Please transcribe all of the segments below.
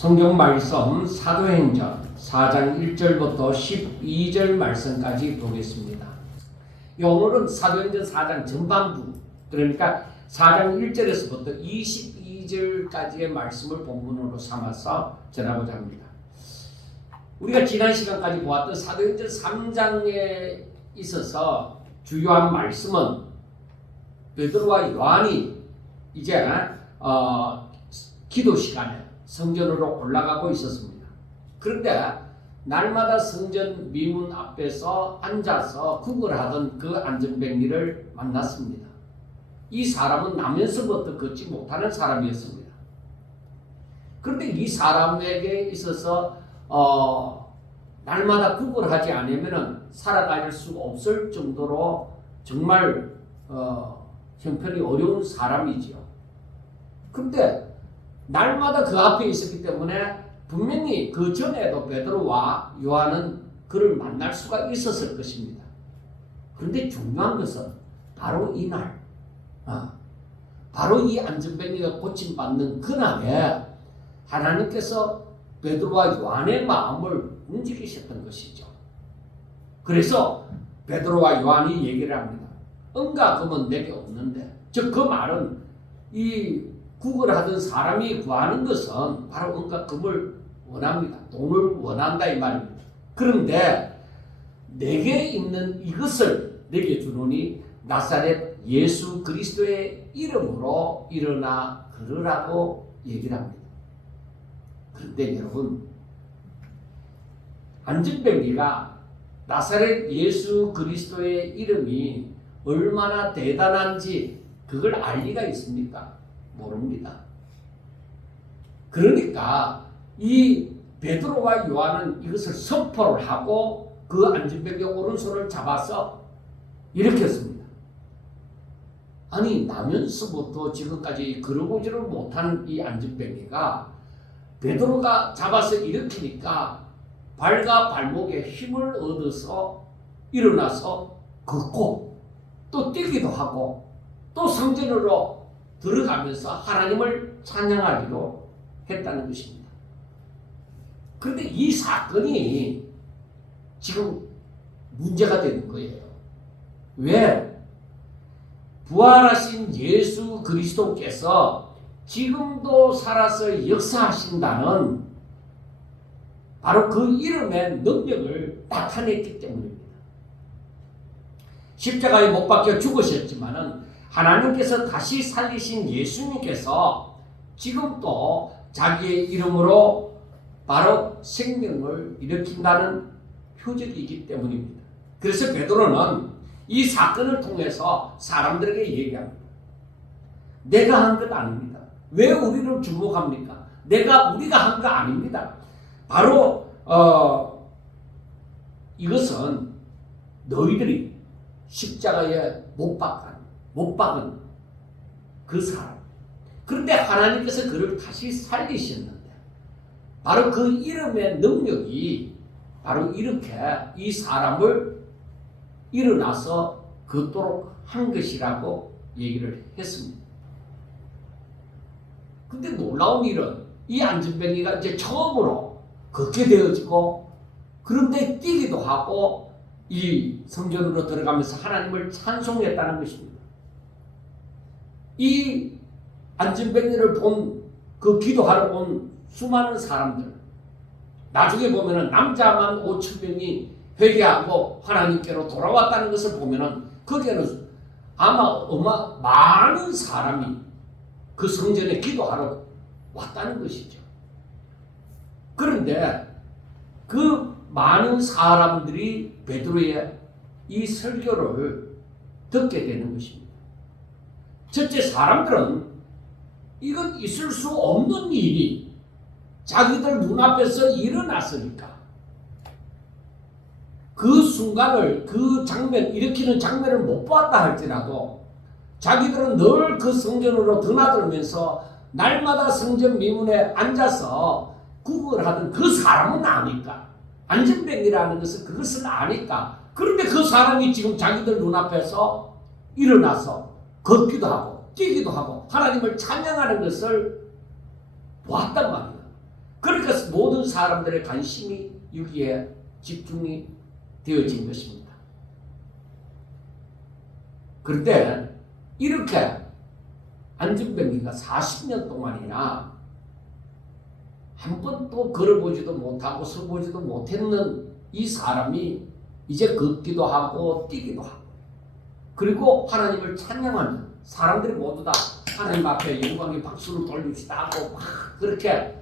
성경 말씀 사도행전 4장 1절부터 12절 말씀까지 보겠습니다. 오늘은 사도행전 4장 전반부, 그러니까 4장 1절에서부터 22절까지의 말씀을 본문으로 삼아서 전하고자 합니다. 우리가 지난 시간까지 보았던 사도행전 3장에 있어서 주요한 말씀은 베드로와 요한이 이제 기도 시간에 성전으로 올라가고 있었습니다. 그런데 날마다 성전 미문 앞에서 앉아서 구걸하던 그 안전뱅이를 만났습니다. 이 사람은 나면서부터 걷지 못하는 사람이었습니다. 그런데 이 사람에게 있어서 날마다 구걸하지 않으면 살아갈 수가 없을 정도로 정말 형편이 어려운 사람이지요. 그런데 날마다 그 앞에 있었기 때문에 분명히 그 전에도 베드로와 요한은 그를 만날 수가 있었을 것입니다. 그런데 중요한 것은 바로 이날, 바로 이 안전뱅이가 고침받는 그날에 하나님께서 베드로와 요한의 마음을 움직이셨던 것이죠. 그래서 베드로와 요한이 얘기를 합니다. 은과 금은 내게 없는데, 즉 그 말은 이 구걸하던 사람이 구하는 것은 바로 은과 금을 원합니다. 돈을 원한다 이 말입니다. 그런데 내게 있는 이것을 내게 주노니 나사렛 예수 그리스도의 이름으로 일어나 걸으라고 얘기를 합니다. 그런데 여러분, 안전뱅이가 나사렛 예수 그리스도의 이름이 얼마나 대단한지 그걸 알 리가 있습니까? 모릅니다. 그러니까 이 베드로와 요한은 이것을 선포를 하고 그 안전뱅이 오른손을 잡아서 일으켰습니다. 아니, 나면서부터 지금까지 걸어보지를 못하는 이 안전뱅이가 베드로가 잡아서 일으키니까 발과 발목에 힘을 얻어서 일어나서 걷고 또 뛰기도 하고 또 성전으로 들어가면서 하나님을 찬양하기로 했다는 것입니다. 그런데 이 사건이 지금 문제가 되는 거예요. 왜? 부활하신 예수 그리스도께서 지금도 살아서 역사하신다는 바로 그 이름의 능력을 나타냈기 때문입니다. 십자가에 못 박혀 죽으셨지만은 하나님께서 다시 살리신 예수님께서 지금도 자기의 이름으로 바로 생명을 일으킨다는 표적이기 때문입니다. 그래서 베드로는 이 사건을 통해서 사람들에게 얘기합니다. 내가 한 것 아닙니다. 왜 우리를 주목합니까? 우리가 한 거 아닙니다. 바로 이것은 너희들이 십자가에 못 박은 그 사람. 그런데 하나님께서 그를 다시 살리셨는데 바로 그 이름의 능력이 바로 이렇게 이 사람을 일어나서 걷도록 한 것이라고 얘기를 했습니다. 근데 놀라운 일은 이 안전뱅이가 이제 처음으로 걷게 되어지고 그런데 뛰기도 하고 이 성전으로 들어가면서 하나님을 찬송했다는 것입니다. 이 안전뱅이를 본 그 기도하러 온 수많은 사람들, 나중에 보면은 남자만 5,000명이 회개하고 하나님께로 돌아왔다는 것을 보면은 거기에는 아마 많은 사람이 그 성전에 기도하러 왔다는 것이죠. 그런데 그 많은 사람들이 베드로의 이 설교를 듣게 되는 것입니다. 첫째, 사람들은 이건 있을 수 없는 일이 자기들 눈앞에서 일어났으니까 그 순간을, 그 장면, 일으키는 장면을 못 봤다 할지라도 자기들은 늘 그 성전으로 드나들면서 날마다 성전 미문에 앉아서 구걸하던 그 사람은 아니까, 안전뱅이라는 것은 그것을 아니까. 그런데 그 사람이 지금 자기들 눈앞에서 일어나서 걷기도 하고 뛰기도 하고 하나님을 찬양하는 것을 보았단 말이에요. 그러니까 그래서 모든 사람들의 관심이 여기에 집중이 되어진 것입니다. 그런데 이렇게 안전병기가 40년 동안이나 한 번도 걸어보지도 못하고 서보지도 못했는 이 사람이 이제 걷기도 하고 뛰기도 하고 그리고 하나님을 찬양하는 사람들이 모두 다 하나님 앞에 영광의 박수를 돌립시다 하고 막 그렇게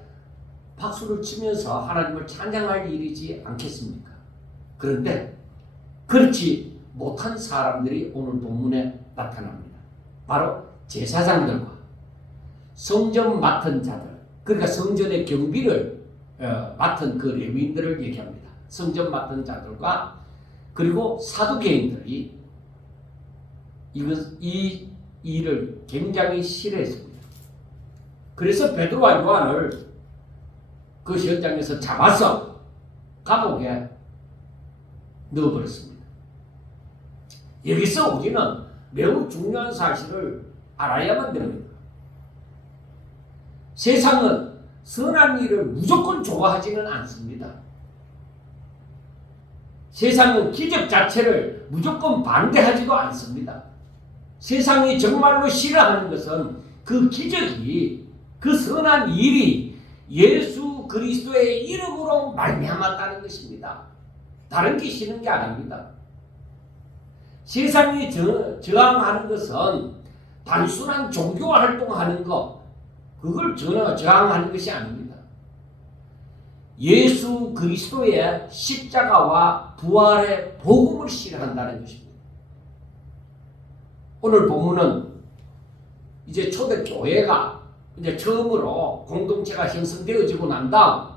박수를 치면서 하나님을 찬양할 일이지 않겠습니까? 그런데 그렇지 못한 사람들이 오늘 본문에 나타납니다. 바로 제사장들과 성전 맡은 자들, 그러니까 성전의 경비를 맡은 그 레위인들을 얘기합니다. 성전 맡은 자들과 그리고 사두개인들이 이 일을 굉장히 싫어했습니다. 그래서 베드로와 요한을 그 현장에서 잡아서 감옥에 넣어버렸습니다. 여기서 우리는 매우 중요한 사실을 알아야만 됩니다. 세상은 선한 일을 무조건 좋아하지는 않습니다. 세상은 기적 자체를 무조건 반대하지도 않습니다. 세상이 정말로 싫어하는 것은 그 기적이, 그 선한 일이 예수 그리스도의 이름으로 말미암았다는 것입니다. 다른 게 싫은 게 아닙니다. 세상이 저항하는 것은 단순한 종교 활동하는 것, 그걸 저항하는 것이 아닙니다. 예수 그리스도의 십자가와 부활의 복음을 싫어한다는 것입니다. 오늘 본문은 이제 초대교회가 이제 처음으로 공동체가 형성되어지고 난 다음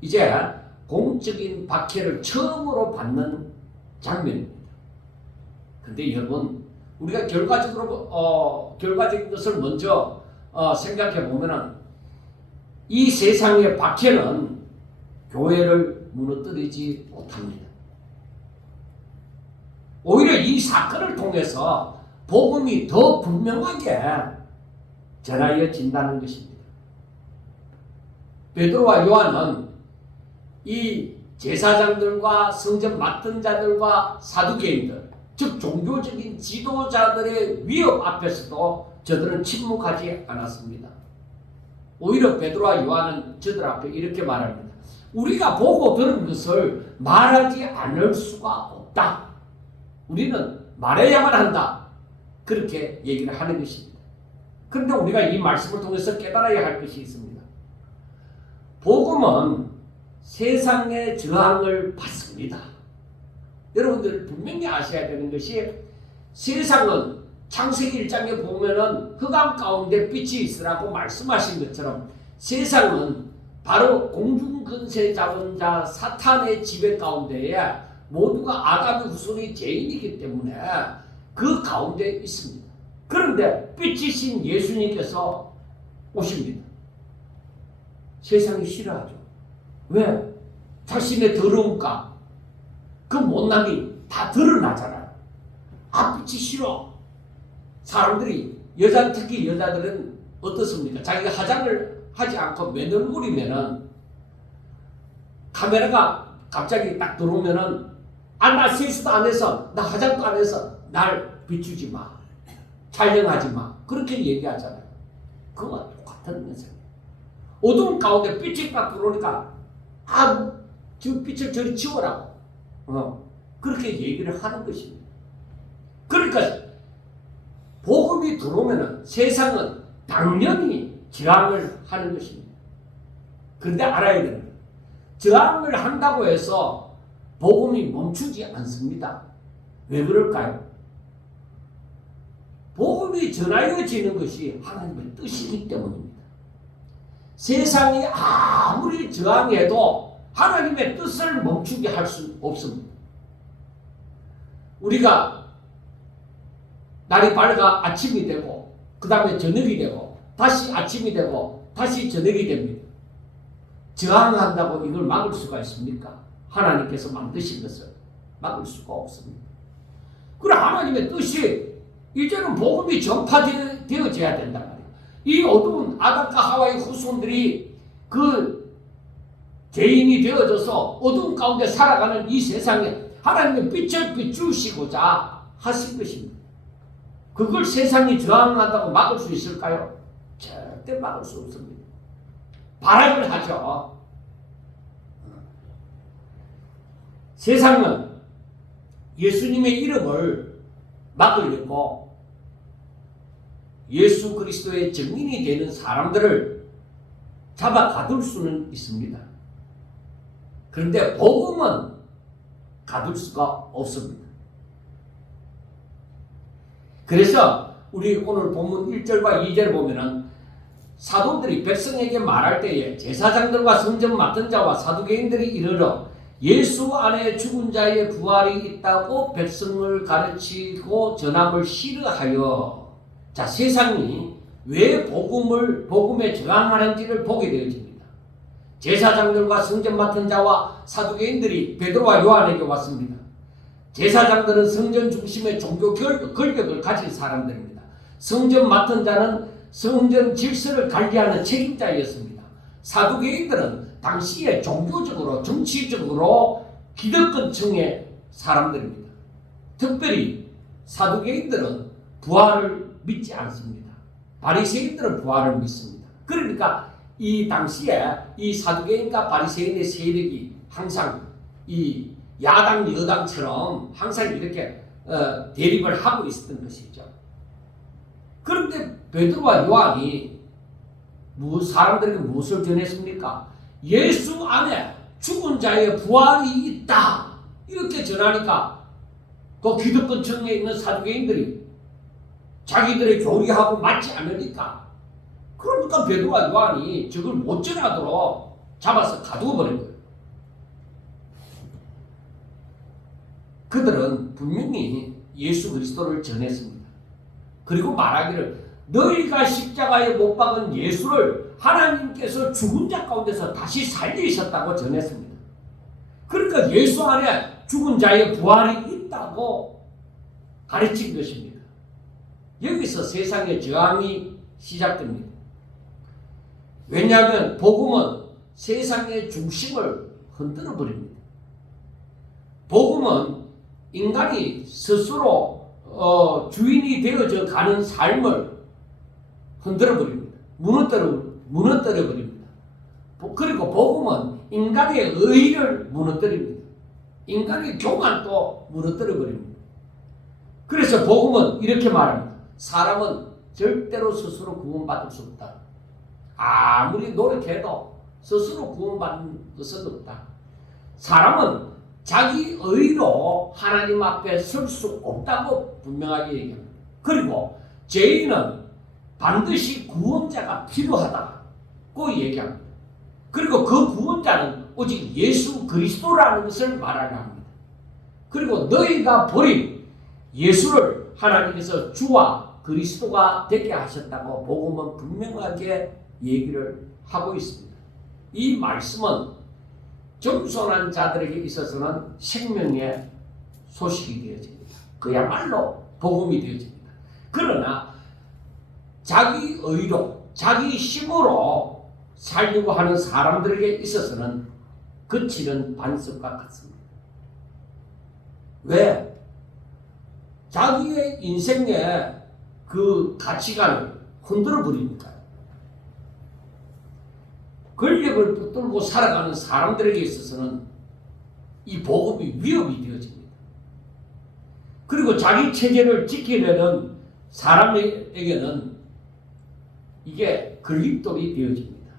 이제 공적인 박해를 처음으로 받는 장면입니다. 근데 여러분, 우리가 결과적인 것을 먼저 생각해 보면은 이 세상의 박해는 교회를 무너뜨리지 못합니다. 오히려 이 사건을 통해서 복음이 더 분명하게 전하여진다는 것입니다. 베드로와 요한은 이 제사장들과 성전 맡은 자들과 사두개인들, 즉 종교적인 지도자들의 위협 앞에서도 저들은 침묵하지 않았습니다. 오히려 베드로와 요한은 저들 앞에 이렇게 말합니다. 우리가 보고 들은 것을 말하지 않을 수가 없다. 우리는 말해야만 한다. 그렇게 얘기를 하는 것입니다. 그런데 우리가 이 말씀을 통해서 깨달아야 할 것이 있습니다. 복음은 세상의 저항을 받습니다. 여러분들 분명히 아셔야 되는 것이 세상은 창세기 1장에 보면은 흑암 가운데 빛이 있으라고 말씀하신 것처럼 세상은 바로 공중근세 잡은 자 사탄의 지배 가운데에 모두가 아담의 후손이 죄인이기 때문에 그 가운데 있습니다. 그런데 빛이신 예수님께서 오십니다. 세상이 싫어하죠. 왜? 자신의 더러움과 그 못남이 다 드러나잖아요. 빛이 싫어. 사람들이 특히 여자들은 어떻습니까? 자기가 화장을 하지 않고 맨 얼굴이면은 카메라가 갑자기 딱 들어오면은 나 세수도 안 해서, 나 화장도 안 해서 날 비추지 마, 촬영하지 마, 그렇게 얘기하잖아요. 그거와 똑같은 현상이에요. 어두운 가운데 빛이 딱 들어오니까 저 빛을 저리 지워라고 그렇게 얘기를 하는 것입니다. 그러니까 복음이 들어오면 세상은 당연히 저항을 하는 것입니다. 그런데 알아야 됩니다. 저항을 한다고 해서 복음이 멈추지 않습니다. 왜 그럴까요? 복음이 전하여지는 것이 하나님의 뜻이기 때문입니다. 세상이 아무리 저항해도 하나님의 뜻을 멈추게 할 수 없습니다. 우리가 날이 밝아 아침이 되고 그 다음에 저녁이 되고 다시 아침이 되고 다시 저녁이 됩니다. 저항한다고 이걸 막을 수가 있습니까? 하나님께서 만드신 것을 막을 수가 없습니다. 그래 하나님의 뜻이 이제는 복음이 전파되어져야 된단 말이에요. 이 어두운 아담과 하와의 후손들이 그 죄인이 되어져서 어둠 가운데 살아가는 이 세상에 하나님의 빛을 비추시고자 하신 것입니다. 그걸 세상이 저항한다고 막을 수 있을까요? 절대 막을 수 없습니다. 발악을 하죠. 세상은 예수님의 이름을 막으려고 예수 그리스도의 증인이 되는 사람들을 잡아 가둘 수는 있습니다. 그런데 복음은 가둘 수가 없습니다. 그래서 우리 오늘 본문 1절과 2절을 보면은 사도들이 백성에게 말할 때에 제사장들과 성전 맡은 자와 사두개인들이 이르러 예수 안에 죽은 자의 부활이 있다고 백성을 가르치고 전함을 싫어하여, 자, 세상이 왜 복음에 저항하는지를 보게 되어집니다. 제사장들과 성전 맡은 자와 사두개인들이 베드로와 요한에게 왔습니다. 제사장들은 성전 중심의 종교 권력을 가진 사람들입니다. 성전 맡은 자는 성전 질서를 관리하는 책임자였습니다. 사두개인들은 당시에 종교적으로 정치적으로 기득권층의 사람들입니다. 특별히 사두개인들은 부활을 믿지 않습니다. 바리새인들은 부활을 믿습니다. 그러니까 이 당시에 이 사두개인과 바리새인의 세력이 항상 이 야당 여당처럼 항상 이렇게 대립을 하고 있었던 것이죠. 그런데 베드로와 요한이 사람들에게 무엇을 전했습니까? 예수 안에 죽은 자의 부활이 있다, 이렇게 전하니까 그 기득권층에 있는 사두개인들이 자기들의 교리하고 맞지 않으니까, 그러니까 베드로와 요한이 저걸 못 전하도록 잡아서 가두어 버린 거예요. 그들은 분명히 예수 그리스도를 전했습니다. 그리고 말하기를 너희가 십자가에 못 박은 예수를 하나님께서 죽은 자 가운데서 다시 살리셨다고 전했습니다. 그러니까 예수 안에 죽은 자의 부활이 있다고 가르친 것입니다. 여기서 세상의 저항이 시작됩니다. 왜냐하면 복음은 세상의 중심을 흔들어 버립니다. 복음은 인간이 스스로 주인이 되어져 가는 삶을 흔들어 버립니다. 무너뜨려 버립니다. 그리고 복음은 인간의 의의를 무너뜨립니다. 인간의 교만도 무너뜨려 버립니다. 그래서 복음은 이렇게 말합니다. 사람은 절대로 스스로 구원받을 수 없다. 아무리 노력해도 스스로 구원받는 것은 없다. 사람은 자기 의로 하나님 앞에 설 수 없다고 분명하게 얘기합니다. 그리고 죄인은 반드시 구원자가 필요하다고 얘기합니다. 그리고 그 구원자는 오직 예수 그리스도라는 것을 말하려 합니다. 그리고 너희가 버린 예수를 하나님께서 주와 그리스도가 되게 하셨다고 복음은 분명하게 얘기를 하고 있습니다. 이 말씀은 겸손한 자들에게 있어서는 생명의 소식이 되어집니다. 그야말로 복음이 되어집니다. 그러나 자기 의로, 자기 힘으로 살려고 하는 사람들에게 있어서는 그치는 반석과 같습니다. 왜? 자기의 인생의 그 가치관을 흔들어 버리니까요. 권력을 붙들고 살아가는 사람들에게 있어서는 이 복음이 위협이 되어집니다. 그리고 자기 체제를 지키려는 사람에게는 이게 걸림돌이 되어집니다.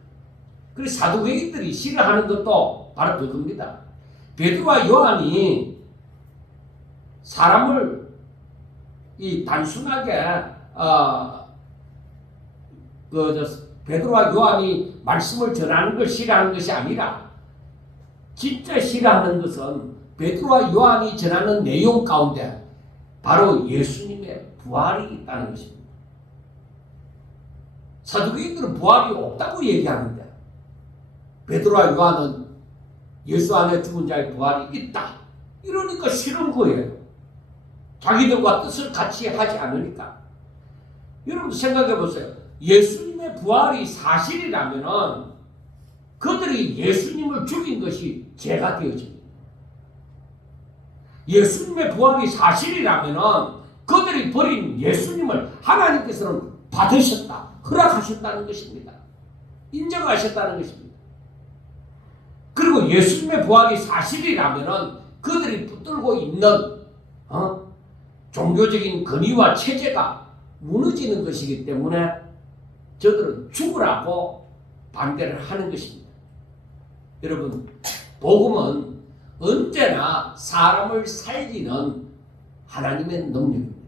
그래서 사두개인들이 싫어하는 것도 바로 그겁니다. 베드로와 요한이 사람을 단순하게 베드로와 요한이 말씀을 전하는 걸 싫어하는 것이 아니라 진짜 싫어하는 것은 베드로와 요한이 전하는 내용 가운데 바로 예수님의 부활이 있다는 것입니다. 사두개인들은 부활이 없다고 얘기하는데 베드로와 요한은 예수 안에 죽은 자의 부활이 있다, 이러니까 싫은 거예요. 자기들과 뜻을 같이 하지 않으니까. 여러분 생각해 보세요. 예수님의 부활이 사실이라면은 그들이 예수님을 죽인 것이 죄가 되어집니다. 예수님의 부활이 사실이라면 그들이 버린 예수님을 하나님께서는 받으셨다, 허락하셨다는 것입니다. 인정하셨다는 것입니다. 그리고 예수님의 부활이 사실이라면 그들이 붙들고 있는 종교적인 권위와 체제가 무너지는 것이기 때문에 저들은 죽으라고 반대를 하는 것입니다. 여러분, 복음은 언제나 사람을 살리는 하나님의 능력입니다.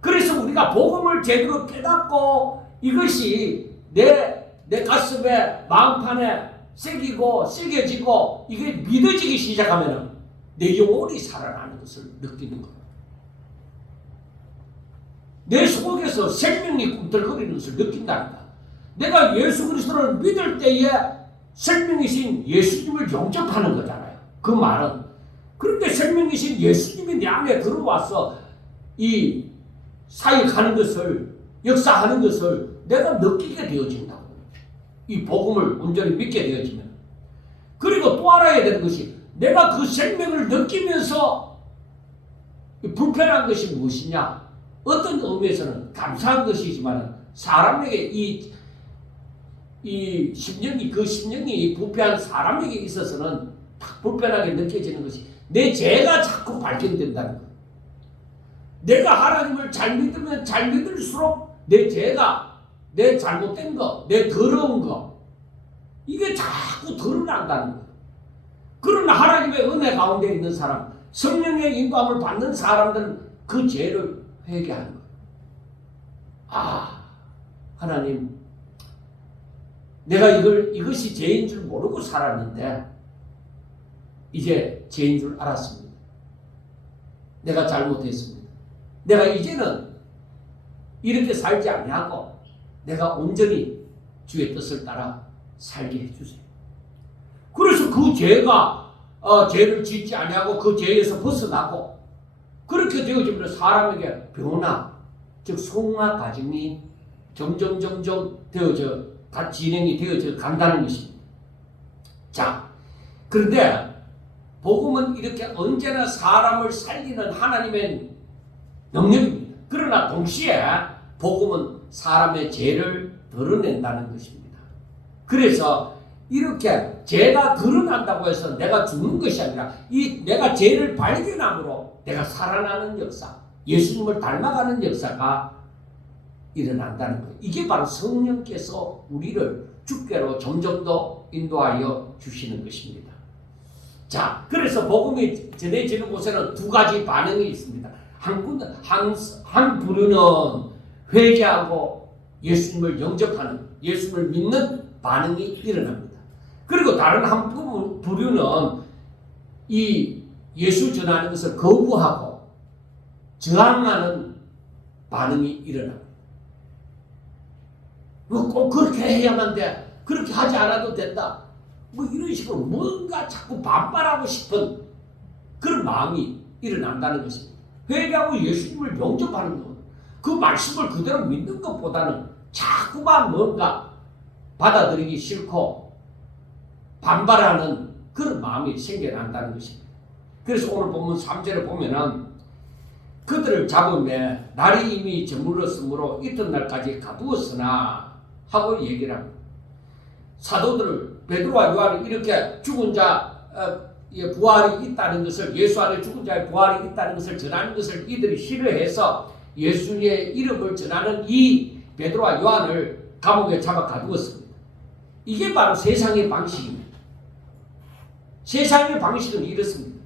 그래서 우리가 복음을 제대로 깨닫고 이것이 내 가슴에 마음판에 새겨지고 이게 믿어지기 시작하면 내 영혼이 살아나는 것을 느끼는 거예요. 내 속에서 생명이 꿈틀거리는 것을 느낀다니까. 내가 예수 그리스도를 믿을 때에 생명이신 예수님을 영접하는 거잖아요. 그 말은. 그런데 생명이신 예수님이 내 안에 들어와서 이 사역하는 것을, 역사하는 것을 내가 느끼게 되어진다고. 이 복음을 온전히 믿게 되어지면. 그리고 또 알아야 되는 것이 내가 그 생명을 느끼면서 불편한 것이 무엇이냐? 어떤 의미에서는 감사한 것이지만 사람에게 이 심령이, 그 심령이 부패한 사람에게 있어서는 딱 불편하게 느껴지는 것이 내 죄가 자꾸 발견된다는 것. 내가 하나님을 잘 믿으면 잘 믿을수록 내 죄가, 내 잘못된 거, 내 더러운 거, 이게 자꾸 드러난다는 것. 그러나 하나님의 은혜 가운데 있는 사람, 성령의 인도함을 받는 사람들은 그 죄를 회개하는 거예요. 아, 하나님, 내가 이것이 죄인 줄 모르고 살았는데 이제 죄인 줄 알았습니다. 내가 잘못했습니다. 내가 이제는 이렇게 살지 아니하고 내가 온전히 주의 뜻을 따라 살게 해주세요. 그래서 그 죄가 죄를 짓지 아니하고 그 죄에서 벗어나고 그렇게 되어지면 사람에게 변화, 즉 성화 과정이 점점 되어져 진행이 되어져 간다는 것입니다. 자, 그런데 복음은 이렇게 언제나 사람을 살리는 하나님의 능력입니다. 그러나 동시에 복음은 사람의 죄를 드러낸다는 것입니다. 그래서 이렇게 죄가 드러난다고 해서 내가 죽는 것이 아니라 이 내가 죄를 발견함으로 내가 살아나는 역사, 예수님을 닮아가는 역사가 일어난다는 거예요. 이게 바로 성령께서 우리를 주께로 점점 더 인도하여 주시는 것입니다. 자, 그래서 복음이 전해지는 곳에는 두 가지 반응이 있습니다. 한 부류는 회개하고 예수님을 영접하는, 예수님을 믿는 반응이 일어납니다. 그리고 다른 한 부류는 이 예수 전하는 것을 거부하고 저항하는 반응이 일어납니다. 꼭 그렇게 해야만 돼. 그렇게 하지 않아도 된다. 이런 식으로 뭔가 자꾸 반발하고 싶은 그런 마음이 일어난다는 것입니다. 회개하고 예수님을 영접하는 것, 그 말씀을 그대로 믿는 것보다는 자꾸만 뭔가 받아들이기 싫고 반발하는 그런 마음이 생겨난다는 것입니다. 그래서 오늘 본문 3절에 보면은 그들을 잡음에 날이 이미 저물었으므로 이튿날까지 가두었으나 하고 얘기를 합니다. 사도들을 베드로와 요한이 이렇게 죽은 자의 부활이 있다는 것을, 예수 안에 죽은 자의 부활이 있다는 것을 전하는 것을 이들이 싫어해서 예수의 이름을 전하는 이 베드로와 요한을 감옥에 잡아 가두었습니다. 이게 바로 세상의 방식입니다. 세상의 방식은 이렇습니다.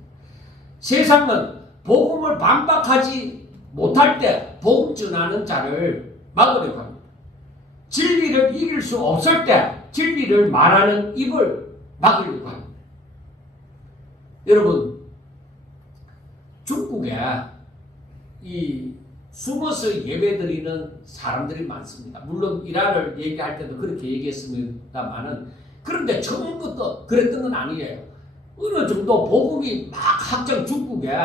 세상은 복음을 반박하지 못할 때 복음 전하는 자를 막으려고 합니다. 진리를 이길 수 없을 때 진리를 말하는 입을 막으려고 합니다. 여러분, 중국에 이 숨어서 예배드리는 사람들이 많습니다. 물론 이란을 얘기할 때도 그렇게 얘기했습니다만은, 그런데 처음부터 그랬던 건 아니에요. 어느 정도 복음이 막 확장, 중국에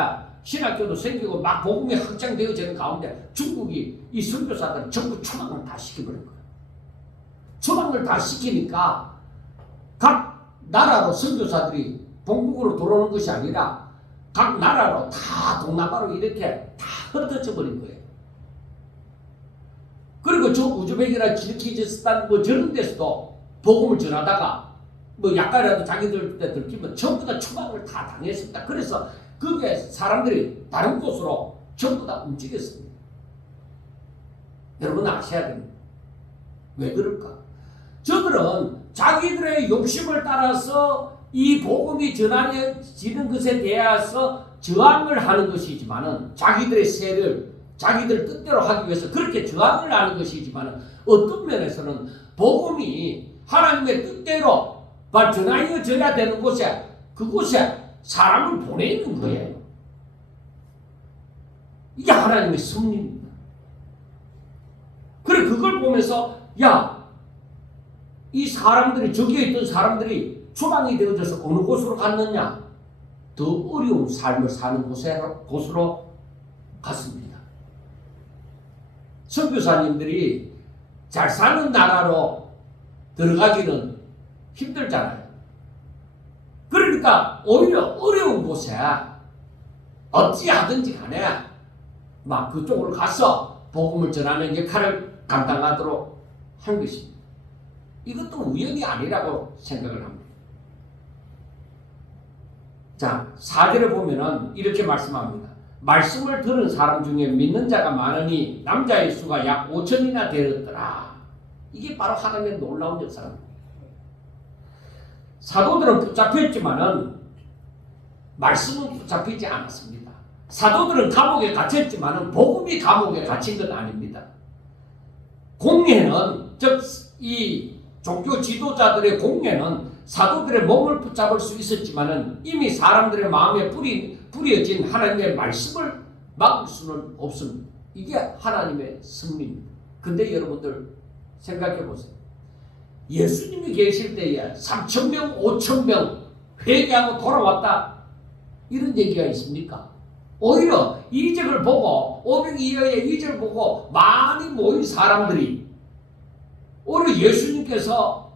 신학교도 생기고 막 복음이 확장되어지는 가운데 중국이 이 선교사들 전부 추방을 다 시켜버린 거예요. 추방을 다 시키니까 나라로 선교사들이 본국으로 들어오는 것이 아니라 각 나라로 다 동남아로 이렇게 다 흩어져 버린 거예요. 그리고 저 우즈벡이나 키르기즈스탄 뭐 저런 데서도 복음을 전하다가 뭐 약간이라도 자기들 때 들키면 전부 다 추방을 다 당했습니다. 그래서 그게 사람들이 다른 곳으로 전부 다 움직였습니다. 여러분 아셔야 됩니다. 왜 그럴까? 저들은 자기들의 욕심을 따라서 이 복음이 전해지는 것에 대해서 저항을 하는 것이지만은 자기들의 세를 자기들 뜻대로 하기 위해서 그렇게 저항을 하는 것이지만은 어떤 면에서는 복음이 하나님의 뜻대로 전하여져야 되는 곳에 그곳에 사람을 보내는 거예요. 이게 하나님의 섭리입니다. 그래 그걸 보면서 이 사람들이 저기에 있던 사람들이 추방이 되어져서 어느 곳으로 갔느냐? 더 어려운 삶을 사는 곳으로 갔습니다. 선교사님들이 잘 사는 나라로 들어가기는 힘들잖아요. 그러니까 오히려 어려운 곳에 어찌하든지 간에 막 그쪽으로 가서 복음을 전하는 역할을 감당하도록 한 것입니다. 이것도 우연이 아니라고 생각을 합니다. 자, 4절에 보면은 이렇게 말씀합니다. 말씀을 들은 사람 중에 믿는 자가 많으니 남자의 수가 약 5천이나 되었더라. 이게 바로 하나님의 놀라운 역사입니다. 사도들은 붙잡혔지만은 말씀은 붙잡히지 않았습니다. 사도들은 감옥에 갇혔지만은 복음이 감옥에 갇힌 건 아닙니다. 공예는 즉 이 종교 지도자들의 공예는 사도들의 몸을 붙잡을 수 있었지만은 이미 사람들의 마음에 뿌려진 하나님의 말씀을 막을 수는 없습니다. 이게 하나님의 섭리입니다. 근데 여러분들 생각해 보세요. 예수님이 계실 때에 3,000명, 5,000명 회개하고 돌아왔다. 이런 얘기가 있습니까? 오히려 이적을 보고 500이어의 이적을 보고 많이 모인 사람들이 오히려 예수님께서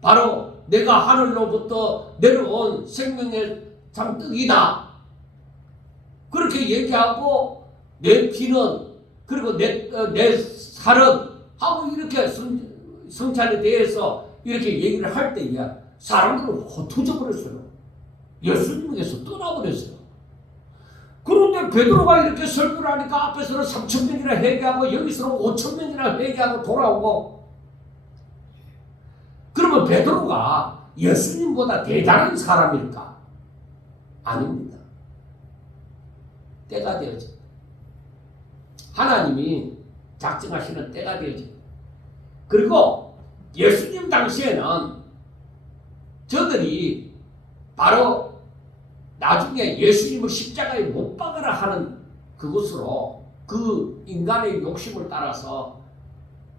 바로 내가 하늘로부터 내려온 생명의 잠뜻이다. 그렇게 얘기하고 내 피는 그리고 내 살은 하고 이렇게 성찬에 대해서 이렇게 얘기를 할 때에 사람들은 흩어져 버렸어요. 예수님께서 떠나버렸어요. 그런데 베드로가 이렇게 설교를 하니까 앞에서는 3,000명이나 회개하고 여기서는 5,000명이나 회개하고 돌아오고 그러면 베드로가 예수님보다 대단한 사람일까? 아닙니다. 때가 되어져. 하나님이 작정하시는 때가 되어져. 그리고 예수님 당시에는 저들이 바로 나중에 예수님을 십자가에 못 박으라 하는 그곳으로 그 인간의 욕심을 따라서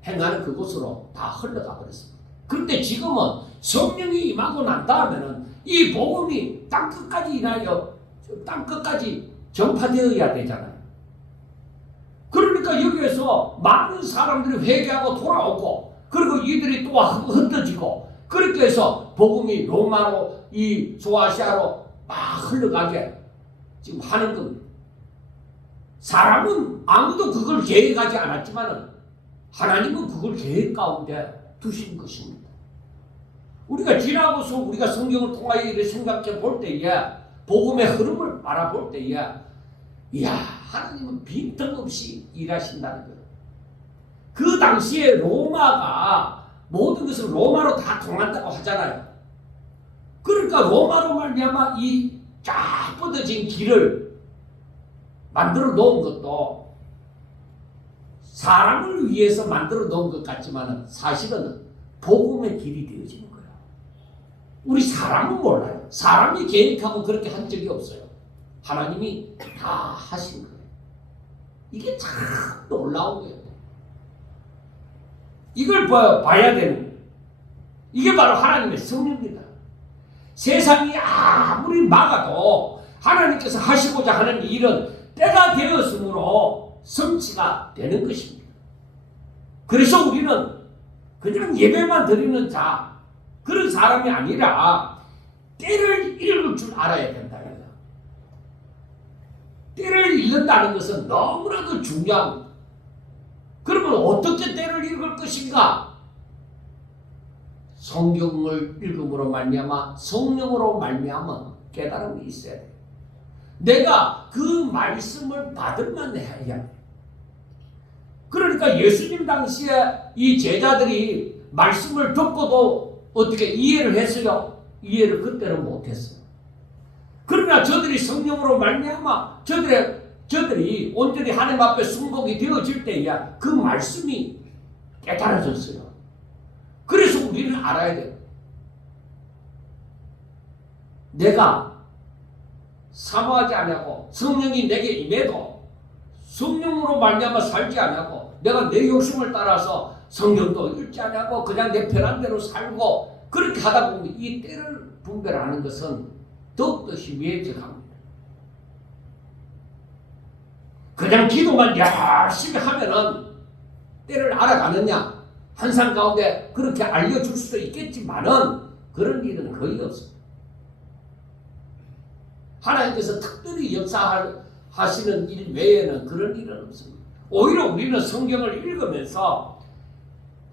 행하는 그곳으로 다 흘러가 버렸습니다. 그런데 지금은 성령이 임하고 난 다음에는 이 복음이 땅끝까지 인하여 땅끝까지 전파되어야 되잖아요. 그러니까 여기에서 많은 사람들이 회개하고 돌아오고 그리고 이들이 또 흩어지고 그렇게 해서 복음이 로마로 이 소아시아로 막 흘러가게 지금 하는 겁니다. 사람은 아무도 그걸 계획하지 않았지만 하나님은 그걸 계획 가운데 두신 것입니다. 우리가 지나고서 우리가 성경을 통하여 이렇게 생각해 볼 때에 복음의 흐름을 바라볼 때에 하나님은 빈틈없이 일하신다는 거예요. 그 당시에 로마가 모든 것을 로마로 다 통한다고 하잖아요. 그러니까 로마로 말미암아 이 쫙 뻗어진 길을 만들어 놓은 것도 사람을 위해서 만들어 놓은 것 같지만 사실은 복음의 길이 되어지는 거예요. 우리 사람은 몰라요. 사람이 계획하고 그렇게 한 적이 없어요. 하나님이 다 하신 거예요. 이게 참 놀라운 거예요. 이걸 봐야 되는 거예요. 이게 바로 하나님의 섭리입니다. 세상이 아무리 막아도 하나님께서 하시고자 하는 일은 때가 되었으므로 성취가 되는 것입니다. 그래서 우리는 그냥 예배만 드리는 자, 그런 사람이 아니라 때를 읽을 줄 알아야 된다. 때를 읽는다는 것은 너무나도 중요합니다. 그러면 어떻게 때를 읽을 것인가? 성경을 읽음으로 말미암아 성령으로 말미암아 깨달음이 있어야 돼요. 내가 그 말씀을 받을만 해야 돼요. 그러니까 예수님 당시에 이 제자들이 말씀을 듣고도 어떻게 이해를 했어요? 이해를 그때는 못했어요. 그러나 저들이 성령으로 말미암아 저들이 온전히 하나님 앞에 순복이 되어질 때야 그 말씀이 깨달아졌어요. 그래서 우리는 알아야 돼요. 내가 사모하지 않냐고 성령이 내게 임해도 성령으로 말미암아 살지 않냐고 내가 내 욕심을 따라서 성경도 읽지 않냐고 그냥 내 편한 대로 살고 그렇게 하다 보면 이 때를 분별하는 것은 더욱더 희미해져 갑니다. 그냥 기도만 열심히 하면은 때를 알아가느냐? 환상 가운데 그렇게 알려줄 수도 있겠지만은 그런 일은 거의 없습니다. 하나님께서 특별히 역사하시는 일 외에는 그런 일은 없습니다. 오히려 우리는 성경을 읽으면서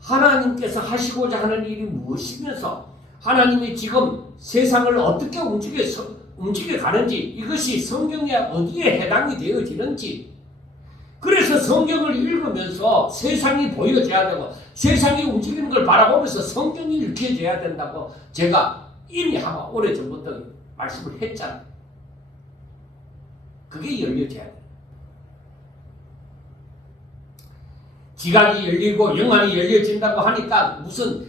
하나님께서 하시고자 하는 일이 무엇이면서 하나님이 지금 세상을 어떻게 움직여 가는지 이것이 성경에 어디에 해당이 되어지는지 그래서 성경을 읽으면서 세상이 보여져야 되고 세상이 움직이는 걸 바라보면서 성경이 읽혀져야 된다고 제가 이미 아마 오래전부터 말씀을 했잖아요. 그게 열려져야 돼요. 지각이 열리고 영안이 열려진다고 하니까 무슨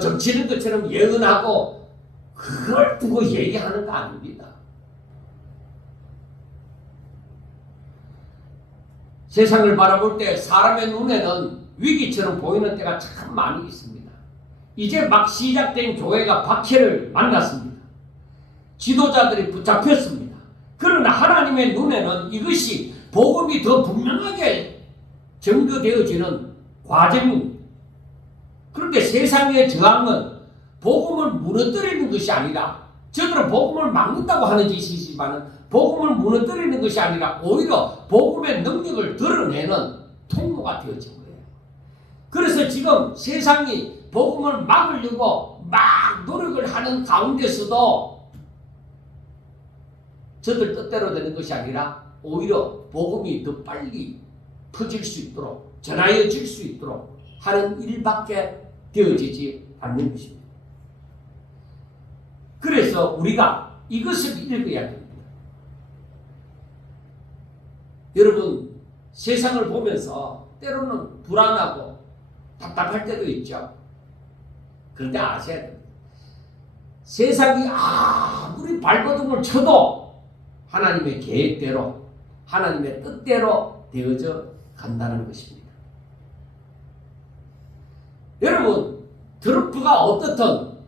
점치는 것처럼 예언하고 그걸 두고 얘기하는 거 아닙니다. 세상을 바라볼 때 사람의 눈에는 위기처럼 보이는 때가 참 많이 있습니다. 이제 막 시작된 교회가 박해를 만났습니다. 지도자들이 붙잡혔습니다. 그러나 하나님의 눈에는 이것이 복음이 더 분명하게 증거되어지는 과정입니다. 그런데 세상의 저항은 복음을 무너뜨리는 것이 아니라 저들은 복음을 막는다고 하는 짓이지만 복음을 무너뜨리는 것이 아니라 오히려 복음의 능력을 드러내는 통로가 되어진 거예요. 그래서 지금 세상이 복음을 막으려고 막 노력을 하는 가운데서도 저들 뜻대로 되는 것이 아니라 오히려 복음이 더 빨리 퍼질 수 있도록 전하여질 수 있도록 하는 일밖에 되어지지 않는 것입니다. 그래서 우리가 이것을 읽어야 됩니다. 여러분 세상을 보면서 때로는 불안하고 답답할 때도 있죠. 그런데 아셔야 됩니다. 세상이 아무리 발버둥을 쳐도 하나님의 계획대로 하나님의 뜻대로 되어져 간다는 것입니다. 여러분 트럼프가 어떻든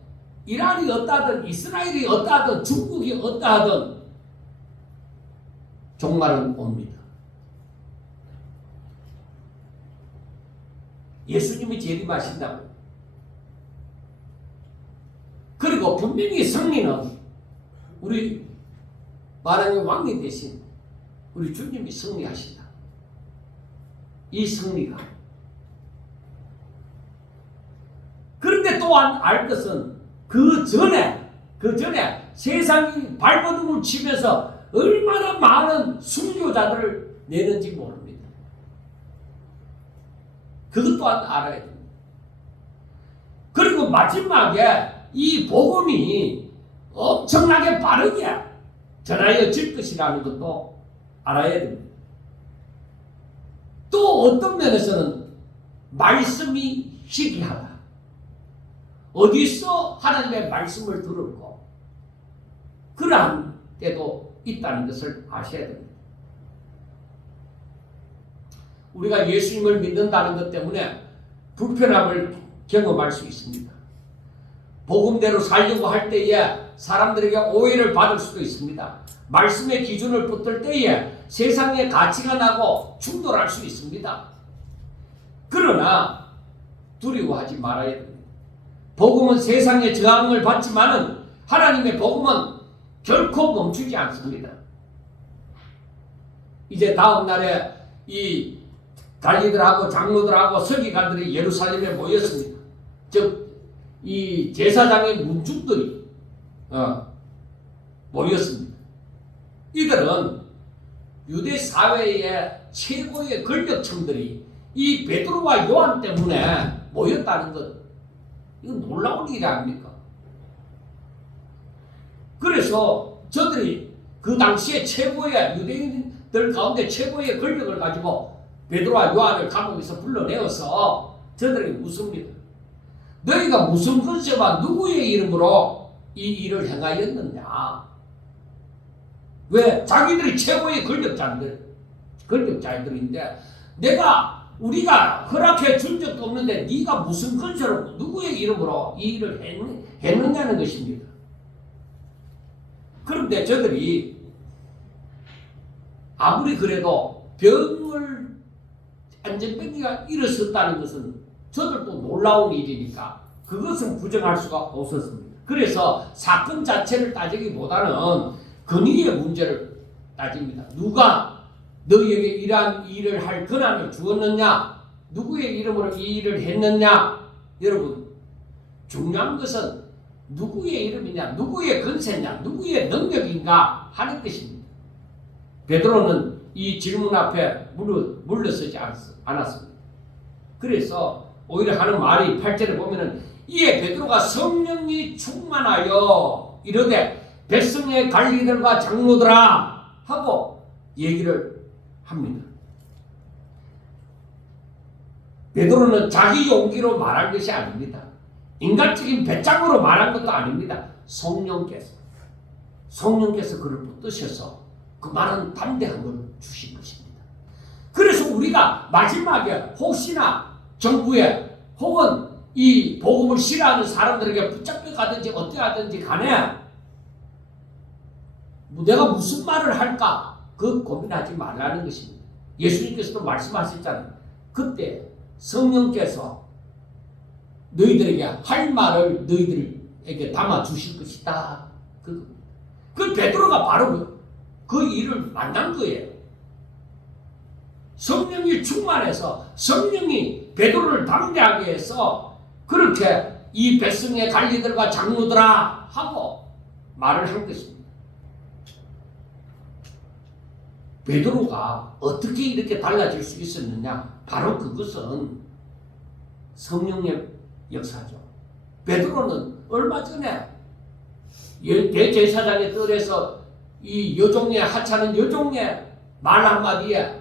이란이 어떠하든 이스라엘이 어떠하든 중국이 어떠하든 종말은 옵니다. 예수님이 재림하신다고. 그리고 분명히 승리는 우리 만왕의 왕이 되신 우리 주님이 승리하신다. 이 승리가. 그런데 또한 알 것은 그 전에 세상이 발버둥을 치면서 얼마나 많은 순교자들을 내는지 모릅니다. 그것 또한 알아야 됩니다. 그리고 마지막에 이 복음이 엄청나게 빠르게 전하여질 것이라는 것도 알아야 됩니다. 또 어떤 면에서는 말씀이 희귀하다. 어디서 하나님의 말씀을 들었고 그러한 때도 있다는 것을 아셔야 됩니다. 우리가 예수님을 믿는다는 것 때문에 불편함을 경험할 수 있습니다. 복음대로 살려고 할 때에 사람들에게 오해를 받을 수도 있습니다. 말씀의 기준을 붙들 때에 세상의 가치관하고 충돌할 수 있습니다. 그러나 두려워하지 말아야 됩니다. 복음은 세상의 저항을 받지만은 하나님의 복음은 결코 멈추지 않습니다. 이제 다음 날에 이 관리들하고 장로들하고 서기관들이 예루살렘에 모였습니다. 즉 이 제사장의 문중들이 모였습니다. 이들은 유대 사회의 최고의 권력층들이 이 베드로와 요한 때문에 모였다는 것, 이건 놀라운 일이 아닙니까? 그래서 저들이 그 당시에 최고의 유대인들 가운데 최고의 권력을 가지고 베드로와 요한을 감옥에서 불러내어서 저들에게 묻습니다. 너희가 무슨 권세와 누구의 이름으로 이 일을 행하였느냐? 왜? 자기들이 최고의 권력자들인데 우리가 허락해 준 적도 없는데 네가 무슨 권세로 누구의 이름으로 이 일을 했느냐는 것입니다. 그런데 저들이 아무리 그래도 안전병기가 일어섰다는 것은 저들도 놀라운 일이니까 그것은 부정할 수가 없었습니다. 그래서 사건 자체를 따지기보다는 권위의 문제를 따집니다. 누가 너희에게 이러한 일을 할 권한을 주었느냐? 누구의 이름으로 이 일을 했느냐? 여러분, 중요한 것은 누구의 이름이냐? 누구의 권세냐? 누구의 능력인가? 하는 것입니다. 베드로는 이 질문 앞에 물러서지 않았습니다. 그래서 오히려 하는 말이 8절에 보면은 이에 베드로가 성령이 충만하여 이르되 백성의 관리들과 장로들아 하고 얘기를 합니다. 베드로는 자기 용기로 말한 것이 아닙니다. 인간적인 배짱으로 말한 것도 아닙니다. 성령께서 그를 붙드셔서 그 말은 담대함을 주신 것입니다. 그래서 우리가 마지막에 혹시나 정부에 혹은 이 복음을 싫어하는 사람들에게 붙잡혀 가든지 어떻게 하든지 간에 내가 무슨 말을 할까? 그 고민하지 말라는 것입니다. 예수님께서도 말씀하셨잖아요. 그때 성령께서 너희들에게 할 말을 너희들에게 담아 주실 것이다. 그 베드로가 바로 그 일을 만난 거예요. 성령이 충만해서 성령이 베드로를 담대하게 해서 그렇게 이 백성의 관리들과 장로들아 하고 말을 한 것입니다. 베드로가 어떻게 이렇게 달라질 수 있었느냐? 바로 그것은 성령의 역사죠. 베드로는 얼마 전에 대제사장의 뜰에서 이 여종의 하찮은 여종의 말 한마디에